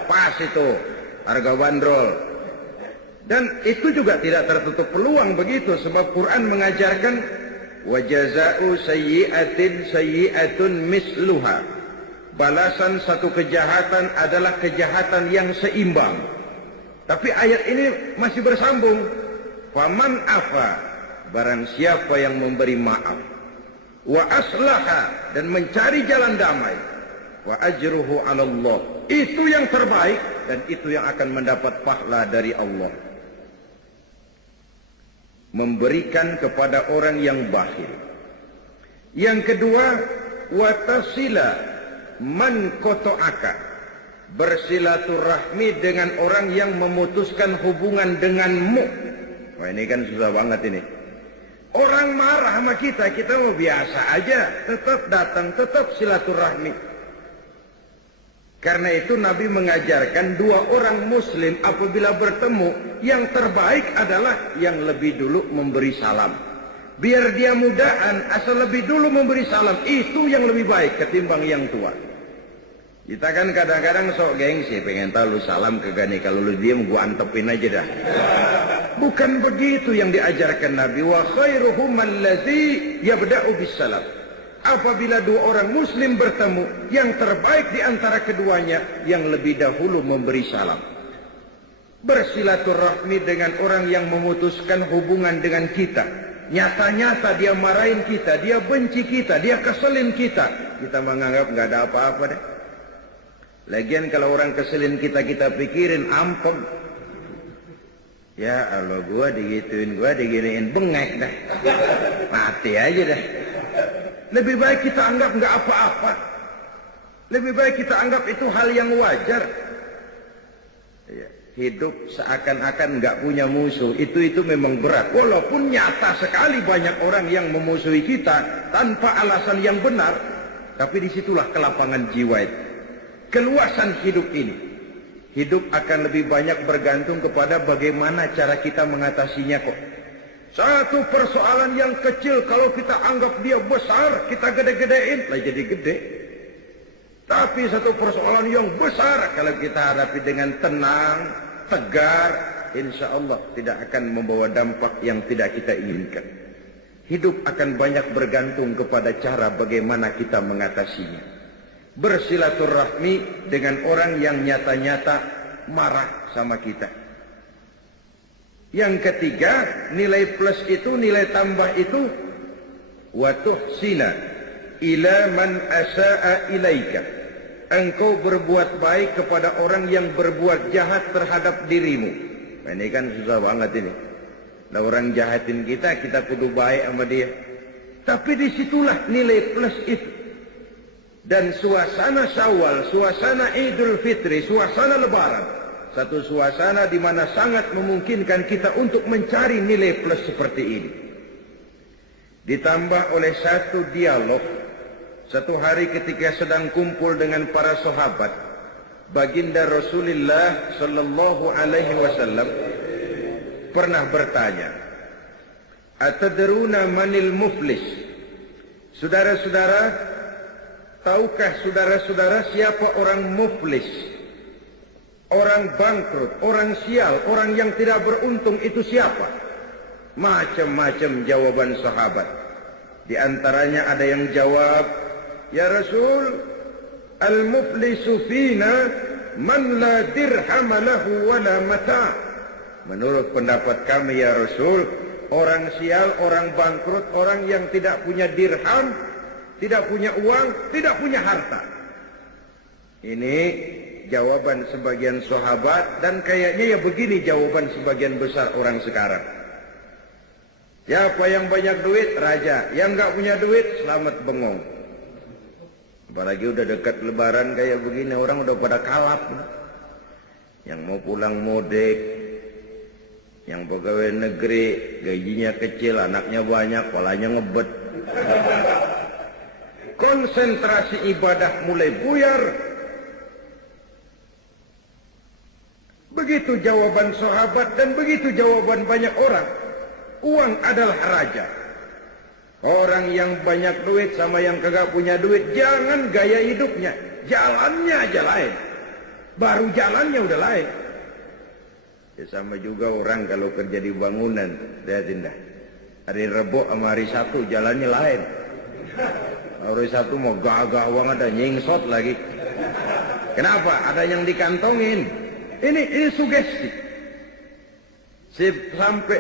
Pas itu harga bandrol. Dan itu juga tidak tertutup peluang begitu, sebab Quran mengajarkan wa jazaa'u sayyi'atin sayyi'atun misluha. Balasan satu kejahatan adalah kejahatan yang seimbang. Tapi ayat ini masih bersambung. Faman afa, barang siapa yang memberi maaf. wa aslaha, dan mencari jalan damai, wa ajruhu 'ala Allah, itu yang terbaik dan itu yang akan mendapat pahala dari Allah. Memberikan kepada orang yang bakhil. Yang kedua, wa tasila man qata'aka, bersilaturahmi dengan orang yang memutuskan hubungan denganmu. Wah, ini kan susah banget ini. Orang marah sama kita, kita mau biasa aja, tetap datang, tetap silaturahmi. Karena itu Nabi mengajarkan dua orang muslim apabila bertemu, yang terbaik adalah yang lebih dulu memberi salam. Biar dia mudaan, asal lebih dulu memberi salam, itu yang lebih baik ketimbang yang tua. Kita kan kadang-kadang sok gengsi, pengen tahu lu salam ke gani, kalau lu diem gua antepin aja dah. Bukan begitu yang diajarkan Nabi. Wa khairuhum allazi yabda'u bis salam. Apabila dua orang muslim bertemu, yang terbaik di antara keduanya yang lebih dahulu memberi salam. Bersilaturahmi dengan orang yang memutuskan hubungan dengan kita. Nyata-nyata dia marahin kita, dia benci kita, dia keselin kita. Kita menganggap nggak ada apa-apa deh. Lagian kalau orang keselin kita, kita pikirin ampun. Ya Allah, gua diginiin, bengek dah. Mati aja dah. Lebih baik kita anggap nggak apa-apa. Lebih baik kita anggap itu hal yang wajar. Ya, hidup seakan-akan nggak punya musuh, itu memang berat. Walaupun nyata sekali banyak orang yang memusuhi kita tanpa alasan yang benar, tapi disitulah kelapangan jiwa itu. Keluasan hidup ini. Hidup akan lebih banyak bergantung kepada bagaimana cara kita mengatasinya kok. Satu persoalan yang kecil kalau kita anggap dia besar, kita gede-gedein, lah jadi gede. Tapi satu persoalan yang besar kalau kita hadapi dengan tenang, tegar, insya Allah tidak akan membawa dampak yang tidak kita inginkan. Hidup akan banyak bergantung kepada cara bagaimana kita mengatasinya. Bersilaturahmi dengan orang yang nyata-nyata marah sama kita. Yang ketiga, nilai plus itu, nilai tambah itu, wa tuhsina ila man asaa ilaika. Engkau berbuat baik kepada orang yang berbuat jahat terhadap dirimu. Nah, ini kan susah banget ini. Nah, orang jahatin kita, kita kudu baik sama dia. Tapi disitulah nilai plus itu. Dan suasana Syawal, suasana Idul Fitri, suasana Lebaran, satu suasana di mana sangat memungkinkan kita untuk mencari nilai plus seperti ini. Ditambah oleh satu dialog, satu hari ketika sedang kumpul dengan para sahabat, baginda Rasulullah Sallallahu Alaihi Wasallam pernah bertanya, "Atadruna manil muflis?" Saudara-saudara, tahukah saudara-saudara siapa orang muflis? Orang bangkrut, orang sial, orang yang tidak beruntung itu siapa? Macam-macam jawaban sahabat. Di antaranya ada yang jawab, "Ya Rasul, al-muflisu fina man la dirham lahu wa la mata." Menurut pendapat kami ya Rasul, orang sial, orang bangkrut, orang yang tidak punya dirham, tidak punya uang, tidak punya harta. Ini jawaban sebagian sahabat, dan kayaknya ya begini jawaban sebagian besar orang sekarang. Siapa yang banyak duit? Raja. Yang nggak punya duit? Selamat bengong. Apalagi udah dekat lebaran kayak begini, orang udah pada kalap. Yang mau pulang mudik, yang pegawai negeri, gajinya kecil, anaknya banyak, kepalanya ngebet. Konsentrasi ibadah mulai buyar. Begitu jawaban sahabat dan begitu jawaban banyak orang. Uang adalah raja. Orang yang banyak duit sama yang kagak punya duit, jangan gaya hidupnya, jalannya aja lain. Baru jalannya udah lain. Ya sama juga orang kalau kerja di bangunan, lihatin dah. Hari Rebo sama hari Sabtu jalannya lain. Hari Sabtu mau gagah uang ada nyingsot lagi. Kenapa? Ada yang dikantongin. Ini sugesti.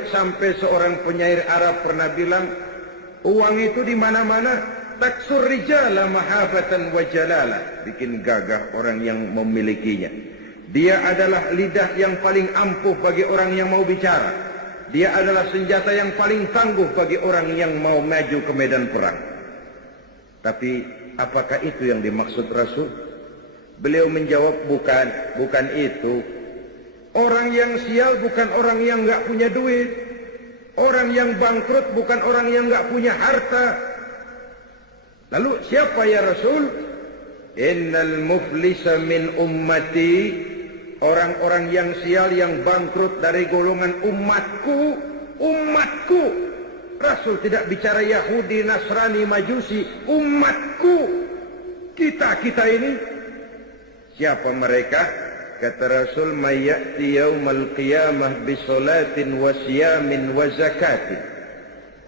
Sampai seorang penyair Arab pernah bilang, Uang itu di mana-mana. Taksur rijala mahabatan wa jalalah. Bikin gagah orang yang memilikinya. Dia adalah lidah yang paling ampuh bagi orang yang mau bicara. Dia adalah senjata yang paling tangguh bagi orang yang mau maju ke medan perang. Tapi apakah itu yang dimaksud Rasul? Beliau menjawab, bukan itu. Orang yang sial bukan orang yang enggak punya duit. Orang yang bangkrut bukan orang yang enggak punya harta. Lalu siapa ya Rasul? Innal muflisa min ummati. Orang-orang yang sial, yang bangkrut dari golongan umatku. Umatku. Rasul tidak bicara Yahudi, Nasrani, Majusi. Umatku. Kita ini. Siapa mereka? Kata Rasul, mayyati yaumal qiyamah bisolatin wa siyamin wa zakatin.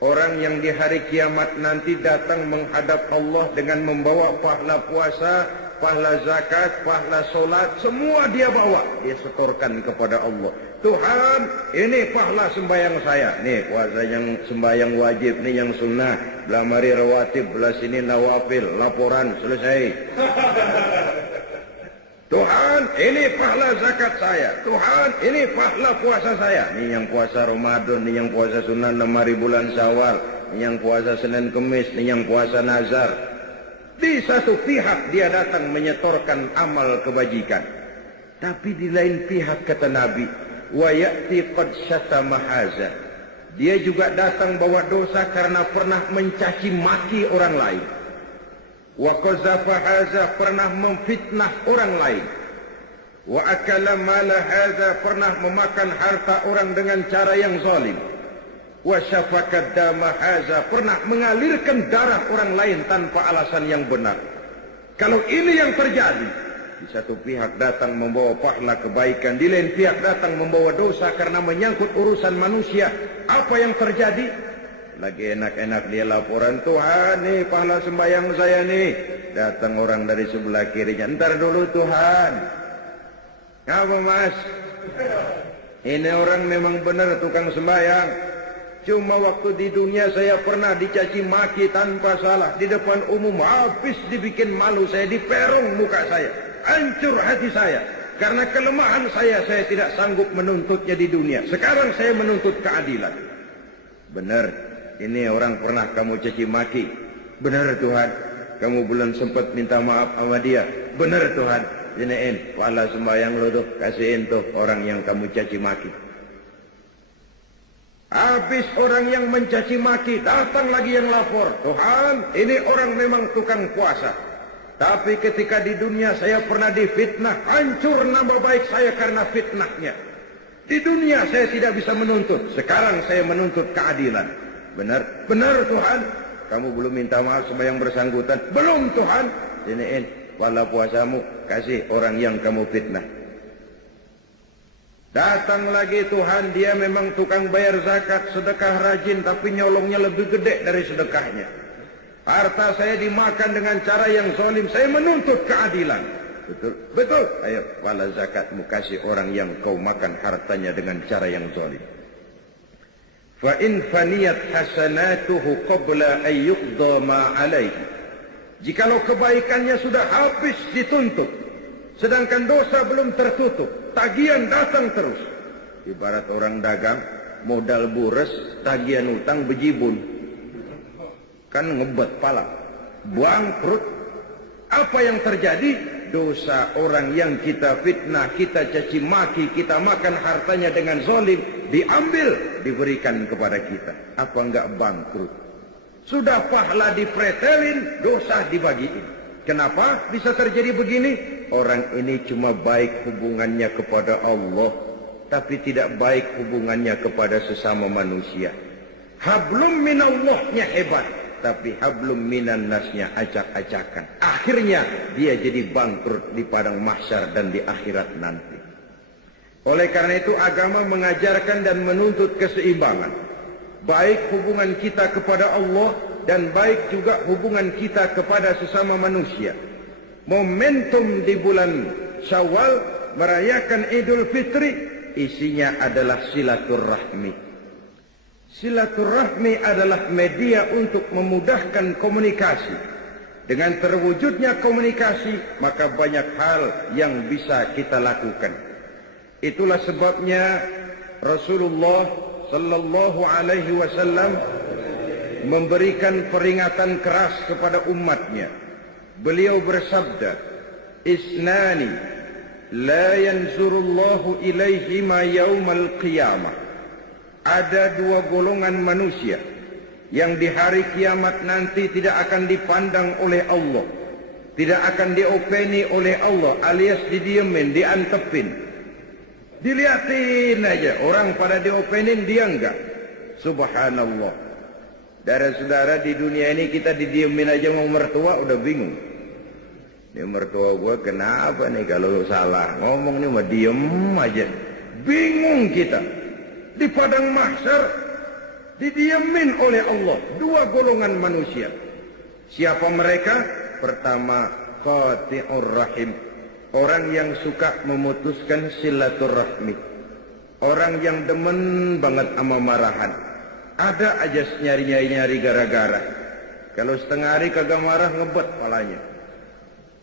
Orang yang di hari kiamat nanti datang menghadap Allah dengan membawa pahala puasa, pahala zakat, pahala solat, semua dia bawa. Dia setorkan kepada Allah. Tuhan, ini pahala sembahyang saya. Nih puasa yang sembahyang wajib, nih yang sunnah. Belah mari rawatib, belah sini nawafil, laporan, selesai. Tuhan, ini pahala zakat saya. Tuhan, ini pahala puasa saya. Ini yang puasa Ramadan, ini yang puasa sunnah 6 hari bulan Syawal, ini yang puasa Senin Kemis, ini yang puasa Nazar. Di satu pihak dia datang menyetorkan amal kebajikan. Tapi di lain pihak kata Nabi, wa ya'ti qad syatama haza. Dia juga datang bawa dosa karena pernah mencaci maki orang lain. Wa qazafa haza, pernah memfitnah orang lain. Wa akala mala haza, pernah memakan harta orang dengan cara yang zalim. Wa syafaka dama haza, pernah mengalirkan darah orang lain tanpa alasan yang benar. Kalau ini yang terjadi, di satu pihak datang membawa pahala kebaikan, di lain pihak datang membawa dosa karena menyangkut urusan manusia, apa yang terjadi? Lagi enak-enak dia laporan, Tuhan nih pahala sembahyang saya nih. Datang orang dari sebelah kirinya, ntar dulu Tuhan. Apa mas? Ini orang memang benar tukang sembahyang. Cuma waktu di dunia saya pernah dicaci maki tanpa salah. Di depan umum habis dibikin malu saya, diperong muka saya. Hancur hati saya. Karena kelemahan saya tidak sanggup menuntutnya di dunia. Sekarang saya menuntut keadilan. Benar. Ini orang pernah kamu caci maki. Benar Tuhan. Kamu belum sempat minta maaf sama dia. Benar Tuhan. Jiniin pahala sembahyang lo tuh. Kasihin tuh orang yang kamu caci maki. Habis orang yang mencaci maki, datang lagi yang lapor. Tuhan, ini orang memang tukang puasa. Tapi ketika di dunia saya pernah difitnah. Hancur nama baik saya karena fitnahnya. Di dunia saya tidak bisa menuntut. Sekarang saya menuntut keadilan. Benar, benar Tuhan. Kamu belum minta maaf sama yang bersangkutan. Belum Tuhan. Siniin pahala puasamu, kasih orang yang kamu fitnah. Datang lagi Tuhan, dia memang tukang bayar zakat, sedekah rajin, tapi nyolongnya lebih gede dari sedekahnya. Harta saya dimakan dengan cara yang zalim, saya menuntut keadilan. Betul, betul. Ayo pahala zakatmu kasih orang yang kau makan hartanya dengan cara yang zalim. Fa in faniyat hasanatuhu qabla an yuqda ma alaihi. Jikalau kebaikannya sudah habis dituntut, sedangkan dosa belum tertutup, tagihan datang terus. Ibarat orang dagang, modal bures, tagihan utang bejibun. Kan ngebet pala. Bangkrut. Apa yang terjadi? Dosa orang yang kita fitnah, kita caci maki, kita makan hartanya dengan zalim, diambil, diberikan kepada kita. Apa enggak bangkrut? Sudah pahala dipretelin, dosa dibagiin. Kenapa bisa terjadi begini? Orang ini cuma baik hubungannya kepada Allah, tapi tidak baik hubungannya kepada sesama manusia. Hablum minallahnya hebat, tapi hablum minan nasnya acak-acakan. Akhirnya dia jadi bangkrut di padang mahsyar dan di akhirat nanti. Oleh karena itu agama mengajarkan dan menuntut keseimbangan. Baik hubungan kita kepada Allah dan baik juga hubungan kita kepada sesama manusia. Momentum di bulan Syawal merayakan Idul Fitri isinya adalah silaturahmi. Silaturahmi adalah media untuk memudahkan komunikasi. Dengan terwujudnya komunikasi, maka banyak hal yang bisa kita lakukan. Itulah sebabnya Rasulullah sallallahu alaihi wasallam memberikan peringatan keras kepada umatnya. Beliau bersabda, "Isnani la yanzurullahu ilaihima yaumal qiyamah." Ada dua golongan manusia yang di hari kiamat nanti tidak akan dipandang oleh Allah, tidak akan diopeni oleh Allah, alias didiemin, diantepin, dilihatin aja. Orang pada diopenin, dia enggak. Subhanallah. Saudara-saudara, di dunia ini kita didiemin aja mau mertua udah bingung. Ini mertua gua kenapa nih kalau salah ngomong nih mah diem aja. Bingung kita. Di padang mahsyar didiemin oleh Allah dua golongan manusia. Siapa mereka? Pertama, qati'ur rahim, orang yang suka memutuskan silaturahmi, orang yang demen banget sama marahan. Ada aja nyari-nyari gara-gara. Kalau setengah hari kagak marah, ngebet palanya.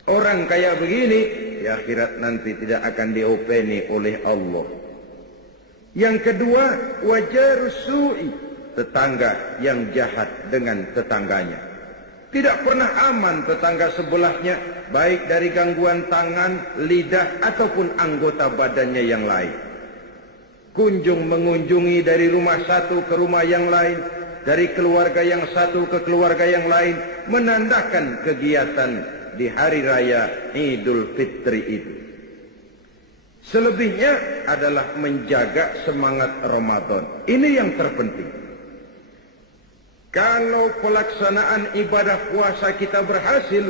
Orang kayak begini di akhirat nanti tidak akan diopeni oleh Allah. Yang kedua, wajarus su'i, tetangga yang jahat dengan tetangganya. Tidak pernah aman tetangga sebelahnya, baik dari gangguan tangan, lidah, ataupun anggota badannya yang lain. Kunjung mengunjungi dari rumah satu ke rumah yang lain, dari keluarga yang satu ke keluarga yang lain, menandakan kegiatan di hari raya Idul Fitri itu. Selebihnya adalah menjaga semangat Ramadan. Ini yang terpenting. Kalau pelaksanaan ibadah puasa kita berhasil,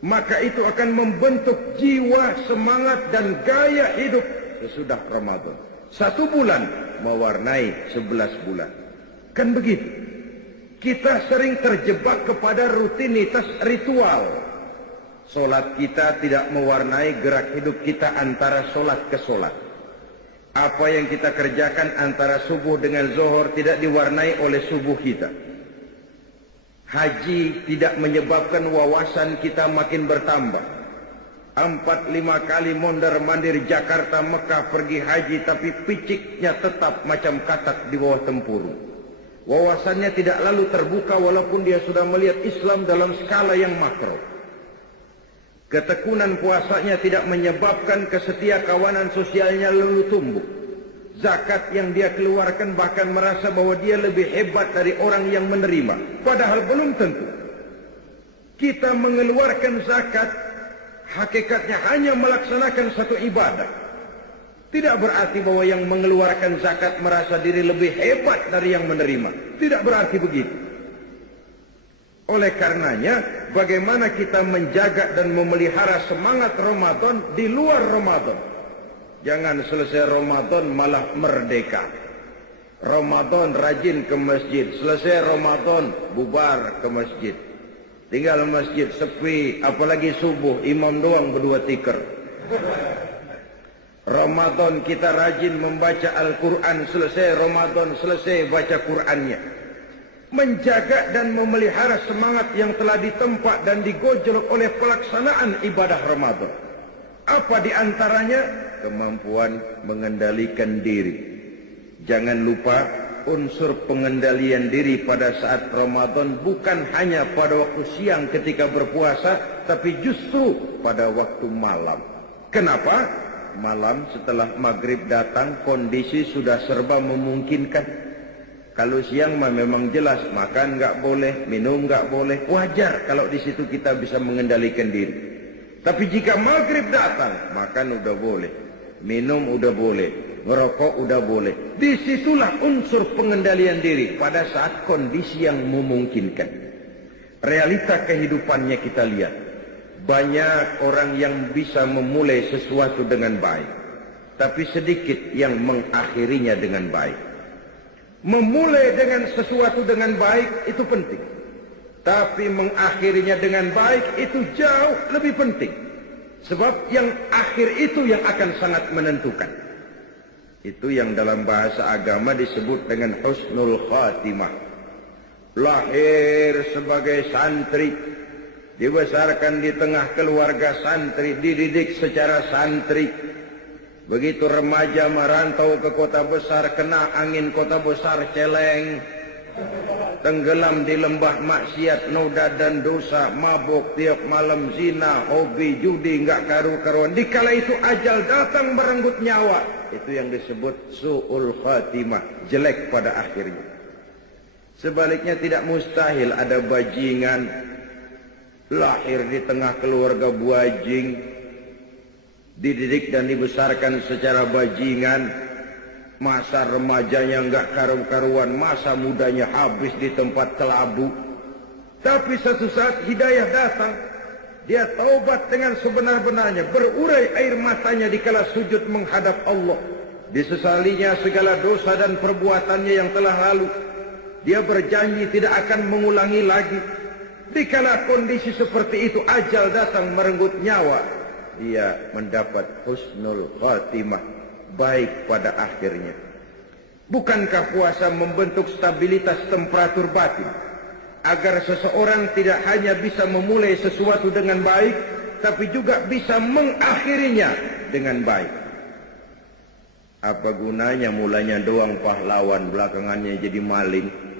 maka itu akan membentuk jiwa, semangat, dan gaya hidup sesudah Ramadan. 1 bulan mewarnai 11 bulan. Kan begitu. Kita sering terjebak kepada rutinitas ritual. Solat kita tidak mewarnai gerak hidup kita antara solat ke solat. Apa yang kita kerjakan antara subuh dengan zuhur tidak diwarnai oleh subuh kita. Haji tidak menyebabkan wawasan kita makin bertambah. 4-5 kali mondar-mandir Jakarta Mekah pergi haji, tapi piciknya tetap macam katak di bawah tempurung. Wawasannya tidak lalu terbuka walaupun dia sudah melihat Islam dalam skala yang makro. Ketekunan puasanya tidak menyebabkan kesetiakawanan sosialnya lalu tumbuh. Zakat yang dia keluarkan bahkan merasa bahwa dia lebih hebat dari orang yang menerima. Padahal belum tentu. Kita mengeluarkan zakat, hakikatnya hanya melaksanakan satu ibadah. Tidak berarti bahwa yang mengeluarkan zakat merasa diri lebih hebat dari yang menerima. Tidak berarti begitu. Oleh karenanya, bagaimana kita menjaga dan memelihara semangat Ramadan di luar Ramadan. Jangan selesai Ramadan malah merdeka. Ramadan rajin ke masjid, selesai Ramadan bubar ke masjid. Tinggal masjid sepi, apalagi subuh, imam doang berdua tikar. Ramadan kita rajin membaca Al-Quran, selesai Ramadan, selesai baca Qurannya. Menjaga dan memelihara semangat yang telah ditempa dan digojolok oleh pelaksanaan ibadah Ramadan. Apa di antaranya? Kemampuan mengendalikan diri. Jangan lupa unsur pengendalian diri pada saat Ramadan bukan hanya pada waktu siang ketika berpuasa, tapi justru pada waktu malam. Kenapa? Malam setelah maghrib datang kondisi sudah serba memungkinkan. Kalau siang mah memang jelas makan nggak boleh, minum nggak boleh, wajar kalau di situ kita bisa mengendalikan diri. Tapi jika maghrib datang, makan udah boleh, minum udah boleh, ngerokok udah boleh. Disitulah unsur pengendalian diri pada saat kondisi yang memungkinkan. Realita kehidupannya kita lihat. Banyak orang yang bisa memulai sesuatu dengan baik, tapi sedikit yang mengakhirinya dengan baik. Memulai dengan sesuatu dengan baik itu penting, tapi mengakhirinya dengan baik itu jauh lebih penting. Sebab yang akhir itu yang akan sangat menentukan. Itu yang dalam bahasa agama disebut dengan husnul khatimah. Lahir sebagai santri, dibesarkan di tengah keluarga santri, dididik secara santri. Begitu remaja merantau ke kota besar, kena angin kota besar celeng, tenggelam di lembah maksiat, noda dan dosa, mabuk tiap malam, zina, hobi, judi, enggak karu-karuan. Dikala itu ajal datang merenggut nyawa. Itu yang disebut su'ul khatimah, jelek pada akhirnya. Sebaliknya tidak mustahil ada bajingan lahir di tengah keluarga buajing, dididik dan dibesarkan secara bajingan, masa remajanya enggak karu-karuan, masa mudanya habis di tempat kelabu. Tapi satu saat hidayah datang, dia taubat dengan sebenar-benarnya, berurai air matanya dikala sujud menghadap Allah. Disesalinya segala dosa dan perbuatannya yang telah lalu. Dia berjanji tidak akan mengulangi lagi. Dikala kondisi seperti itu, ajal datang merenggut nyawa, dia mendapat husnul khatimah, baik pada akhirnya. Bukankah puasa membentuk stabilitas temperatur batin, agar seseorang tidak hanya bisa memulai sesuatu dengan baik, tapi juga bisa mengakhirinya dengan baik? Apa gunanya mulanya doang pahlawan, belakangannya jadi maling?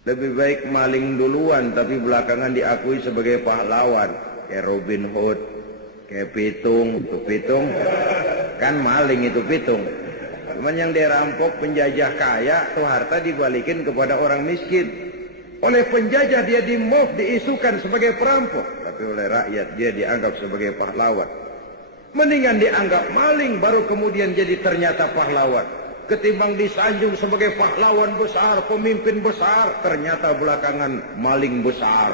Lebih baik maling duluan tapi belakangan diakui sebagai pahlawan. Kayak Robin Hood, kayak Pitung. Itu Pitung kan maling, itu Pitung. Cuman yang dia rampok penjajah kaya, tuh harta dibalikin kepada orang miskin. Oleh penjajah dia diisukan sebagai perampok, tapi oleh rakyat dia dianggap sebagai pahlawan. Mendingan dianggap maling baru kemudian jadi ternyata pahlawan, ketimbang disanjung sebagai pahlawan besar, pemimpin besar, ternyata belakangan maling besar.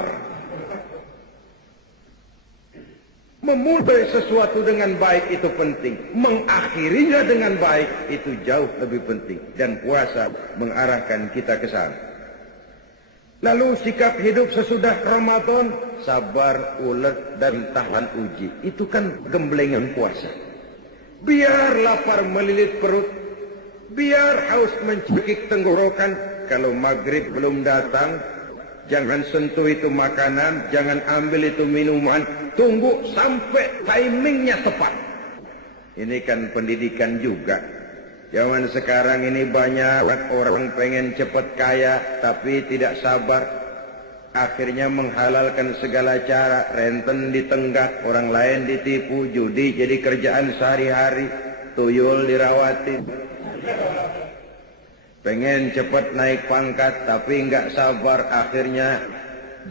Memulai sesuatu dengan baik itu penting, mengakhirinya dengan baik itu jauh lebih penting, dan puasa mengarahkan kita ke sana. Lalu sikap hidup sesudah Ramadan, sabar, ulet, dan tahan uji. Itu kan gemblengan puasa. Biar lapar melilit perut, biar haus mencekik tenggorokan. Kalau maghrib belum datang, jangan sentuh itu makanan, jangan ambil itu minuman. Tunggu sampai timingnya tepat. Ini kan pendidikan juga. Zaman sekarang ini banyak orang pengen cepat kaya, tapi tidak sabar. Akhirnya menghalalkan segala cara, renten ditenggak, orang lain ditipu, judi jadi kerjaan sehari-hari, tuyul dirawatin. Pengen cepat naik pangkat, tapi enggak sabar, akhirnya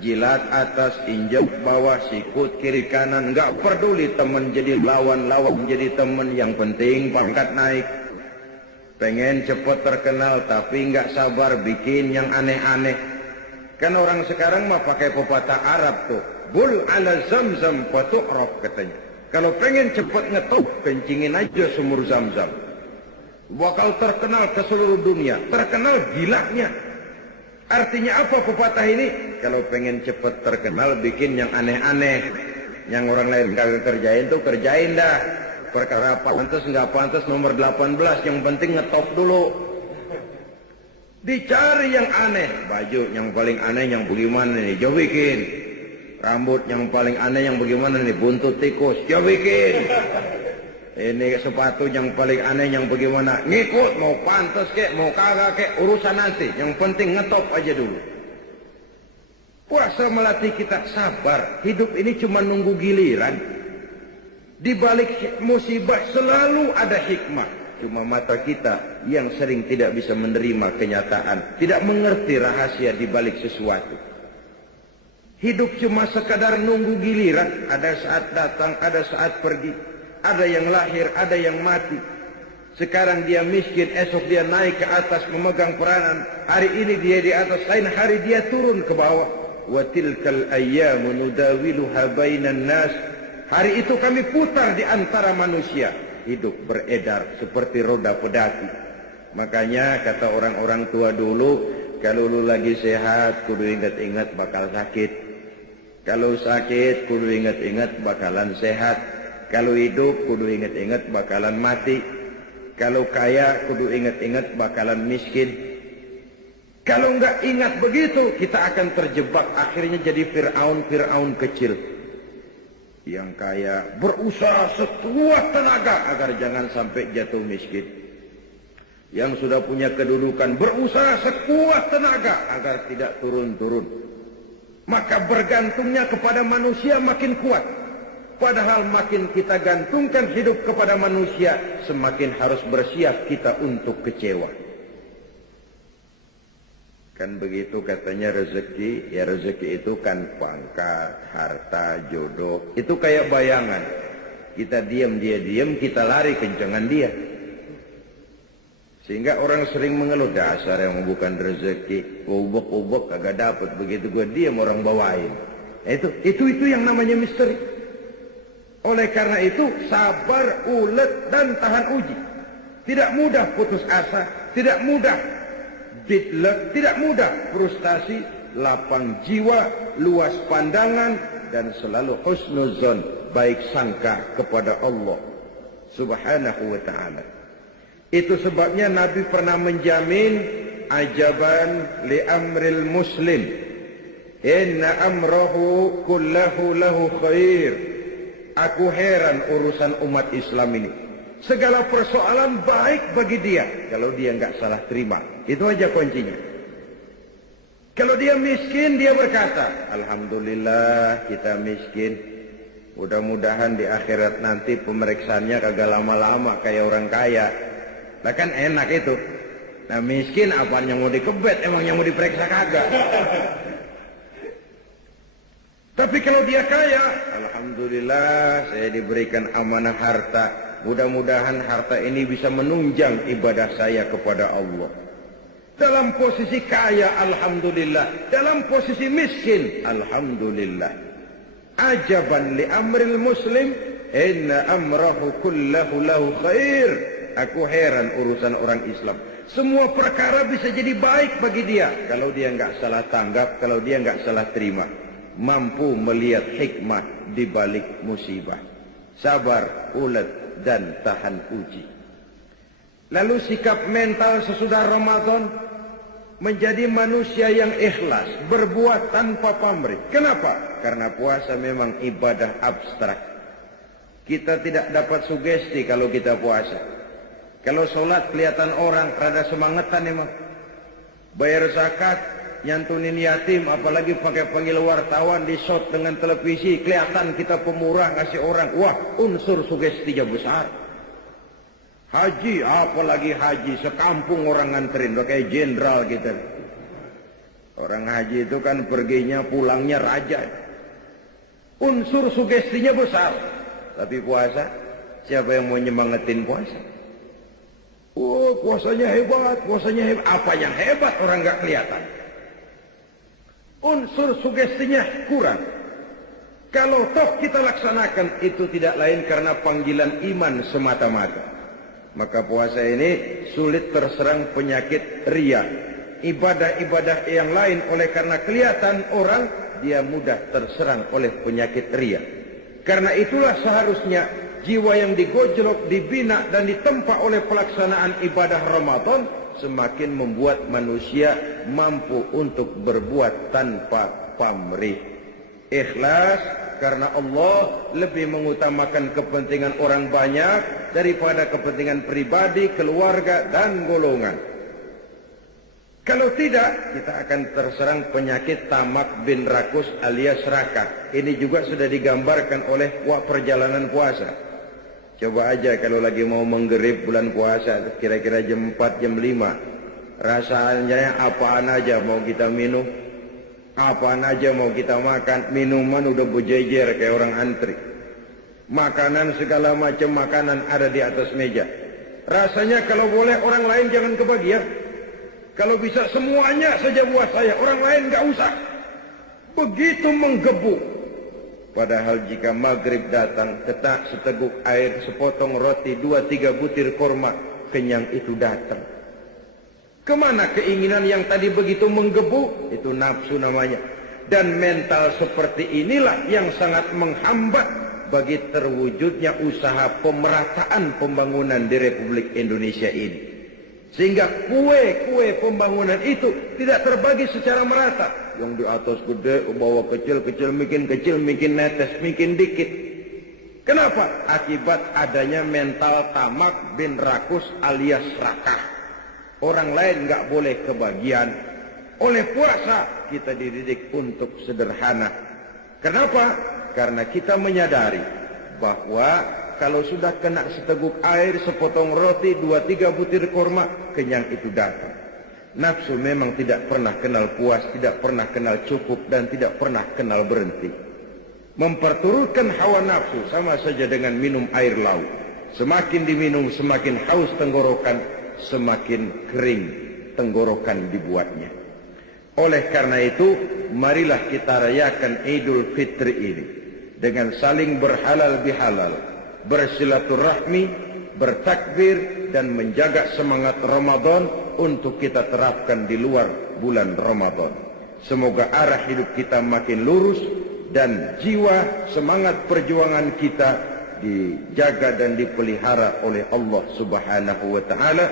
jilat atas, injek bawah, sikut kiri kanan, enggak peduli teman jadi lawan, lawan jadi teman, yang penting pangkat naik. Pengen cepat terkenal, tapi enggak sabar bikin yang aneh-aneh. Kan orang sekarang mah pakai pepatah Arab tuh, bul ala zamzam fatu'raf katanya. Kalau pengen cepat ngetop, kencingin aja sumur Zam-Zam. Bakal terkenal ke seluruh dunia, terkenal gilanya. Artinya apa pepatah ini? Kalau pengen cepat terkenal, bikin yang aneh-aneh, yang orang lain kagak kerjain tuh kerjain dah. Perkara pantas nggak pantas nomor 18, yang penting ngetop dulu. Dicari yang aneh, baju yang paling aneh yang bagaimana nih, jauh bikin. Rambut yang paling aneh yang bagaimana nih, buntut tikus, jauh bikin. Ini sepatu yang paling aneh yang bagaimana, ngikut, mau pantas kek, mau kagak kek, urusan nanti. Yang penting ngetop aja dulu. Puasa melatih kita sabar. Hidup ini cuma nunggu giliran. Di balik musibah selalu ada hikmah. Cuma mata kita yang sering tidak bisa menerima kenyataan, tidak mengerti rahasia di balik sesuatu. Hidup cuma sekadar nunggu giliran. Ada saat datang, ada saat pergi. Ada yang lahir, ada yang mati. Sekarang dia miskin, esok dia naik ke atas memegang peranan. Hari ini dia di atas, lain hari dia turun ke bawah. Wa tilkal ayyamu nudawiluha bainan nas. Hari itu kami putar di antara manusia. Hidup beredar seperti roda pedati. Makanya kata orang-orang tua dulu, kalau lu lagi sehat, kudu ingat-ingat bakal sakit. Kalau sakit, kudu ingat-ingat bakalan sehat. Kalau hidup, kudu ingat-ingat bakalan mati. Kalau kaya kudu ingat-ingat bakalan miskin. Kalau nggak ingat begitu, kita akan terjebak akhirnya jadi Fir'aun kecil. Yang kaya berusaha sekuat tenaga agar jangan sampai jatuh miskin. Yang sudah punya kedudukan berusaha sekuat tenaga agar tidak turun-turun. Maka bergantungnya kepada manusia makin kuat. Padahal makin kita gantungkan hidup kepada manusia, semakin harus bersiap kita untuk kecewa. Kan begitu katanya rezeki, ya rezeki itu kan pangkat, harta, jodoh. Itu kayak bayangan. Kita diam, dia diam, kita lari kencengan dia. Sehingga orang sering mengeluh, dasar yang bukan rezeki, ubek-ubek kagak dapat, begitu gue diam orang bawain. Itu yang namanya misteri. Oleh karena itu, sabar, ulet, dan tahan uji. Tidak mudah putus asa, tidak mudah bidlek, tidak mudah frustasi, lapang jiwa, luas pandangan, dan selalu husnuzon, baik sangka kepada Allah Subhanahu wa ta'ala. Itu sebabnya Nabi pernah menjamin, ajaban li amril muslim, inna amrahu kullahu lahu khair. Aku heran urusan umat Islam ini. Segala persoalan baik bagi dia kalau dia nggak salah terima. Itu aja kuncinya. Kalau dia miskin, dia berkata, alhamdulillah kita miskin. Mudah-mudahan di akhirat nanti pemeriksaannya kagak lama-lama kayak orang kaya. Nah kan enak itu. Nah miskin apaan yang mau dikebet, emang yang mau diperiksa kagak. Tapi kalau dia kaya, alhamdulillah saya diberikan amanah harta. Mudah-mudahan harta ini bisa menunjang ibadah saya kepada Allah. Dalam posisi kaya, alhamdulillah. Dalam posisi miskin, alhamdulillah. Ajaban li amril muslim, inna amrahu kullahu lahu khair. Aku heran urusan orang Islam. Semua perkara bisa jadi baik bagi dia kalau dia nggak salah tanggap, kalau dia nggak salah terima. Mampu melihat hikmah di balik musibah. Sabar, ulet, dan tahan uji. Lalu sikap mental sesudah Ramadan, menjadi manusia yang ikhlas, berbuat tanpa pamrih. Kenapa? Karena puasa memang ibadah abstrak. Kita tidak dapat sugesti kalau kita puasa. Kalau sholat kelihatan orang rada semangetan emang. Bayar zakat, nyantunin yatim, apalagi pakai panggil wartawan, di shot dengan televisi, kelihatan kita pemurah ngasih orang. Wah, unsur sugestinya besar. Haji, apalagi haji, sekampung orang nganterin, udah kayak jenderal gitu. Orang haji itu kan perginya pulangnya raja. Unsur sugestinya besar. Tapi puasa, siapa yang mau nyemangetin puasa? Oh, puasanya hebat, puasanya hebat. Apa yang hebat orang nggak kelihatan? Unsur sugestinya kurang. Kalau toh kita laksanakan, itu tidak lain karena panggilan iman semata-mata. Maka puasa ini sulit terserang penyakit riya. Ibadah-ibadah yang lain oleh karena kelihatan orang, dia mudah terserang oleh penyakit riya. Karena itulah seharusnya jiwa yang digojlok, dibina dan ditempa oleh pelaksanaan ibadah Ramadan semakin membuat manusia mampu untuk berbuat tanpa pamrih. Ikhlas karena Allah lebih mengutamakan kepentingan orang banyak daripada kepentingan pribadi, keluarga, dan golongan. Kalau tidak, kita akan terserang penyakit tamak bin rakus alias serakah. Ini juga sudah digambarkan oleh perjalanan puasa. Coba aja kalau lagi mau menggerib bulan puasa, kira-kira jam 4, jam 5. Rasanya apaan aja mau kita minum, apaan aja mau kita makan. Minuman udah berjejer kayak orang antri. Makanan segala macam makanan ada di atas meja. Rasanya kalau boleh orang lain jangan kebagian. Kalau bisa semuanya saja buat saya, orang lain nggak usah. Begitu menggebu. Padahal jika maghrib datang, tetak seteguk air, sepotong roti, 2-3 butir korma, kenyang itu datang. Kemana keinginan yang tadi begitu menggebu? Itu nafsu namanya. Dan mental seperti inilah yang sangat menghambat bagi terwujudnya usaha pemerataan pembangunan di Republik Indonesia ini. Sehingga kue-kue pembangunan itu tidak terbagi secara merata. Yang di atas gede, bawah kecil, mikin netes, mikin dikit. Kenapa? Akibat adanya mental tamak bin rakus alias serakah. Orang lain nggak boleh kebagian. Oleh puasa kita dididik untuk sederhana. Kenapa? Karena kita menyadari bahwa kalau sudah kena seteguk air, sepotong roti, 2-3 butir kurma, kenyang itu datang. Nafsu memang tidak pernah kenal puas, tidak pernah kenal cukup, dan tidak pernah kenal berhenti. Memperturutkan hawa nafsu sama saja dengan minum air laut. Semakin diminum, semakin haus tenggorokan, semakin kering tenggorokan dibuatnya. Oleh karena itu, marilah kita rayakan Idul Fitri ini dengan saling berhalal bihalal, bersilaturahmi, bertakbir, dan menjaga semangat Ramadan untuk kita terapkan di luar bulan Ramadan. Semoga arah hidup kita makin lurus dan jiwa semangat perjuangan kita dijaga dan dipelihara oleh Allah Subhanahu wa taala,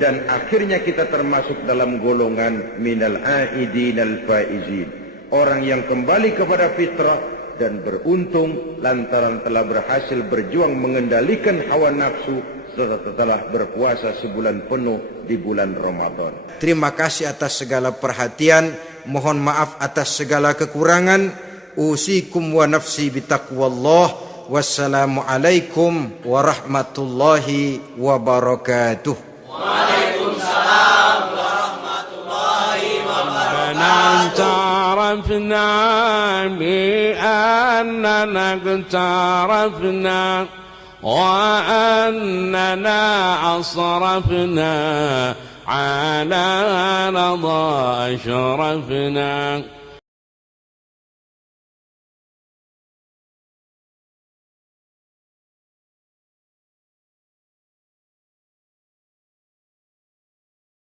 dan akhirnya kita termasuk dalam golongan minal aidin al faizin, orang yang kembali kepada fitrah dan beruntung lantaran telah berhasil berjuang mengendalikan hawa nafsu setelah berpuasa sebulan penuh di bulan Ramadan. Terima kasih atas segala perhatian, mohon maaf atas segala kekurangan. Usikum wa nafsi bitaqwallah. Wassalamualaikum warahmatullahi wabarakatuh. Waalaikumsalam warahmatullahi wabarakatuh. اعترفنا بأننا اقترفنا وأننا أصرفنا على رضا أشرفنا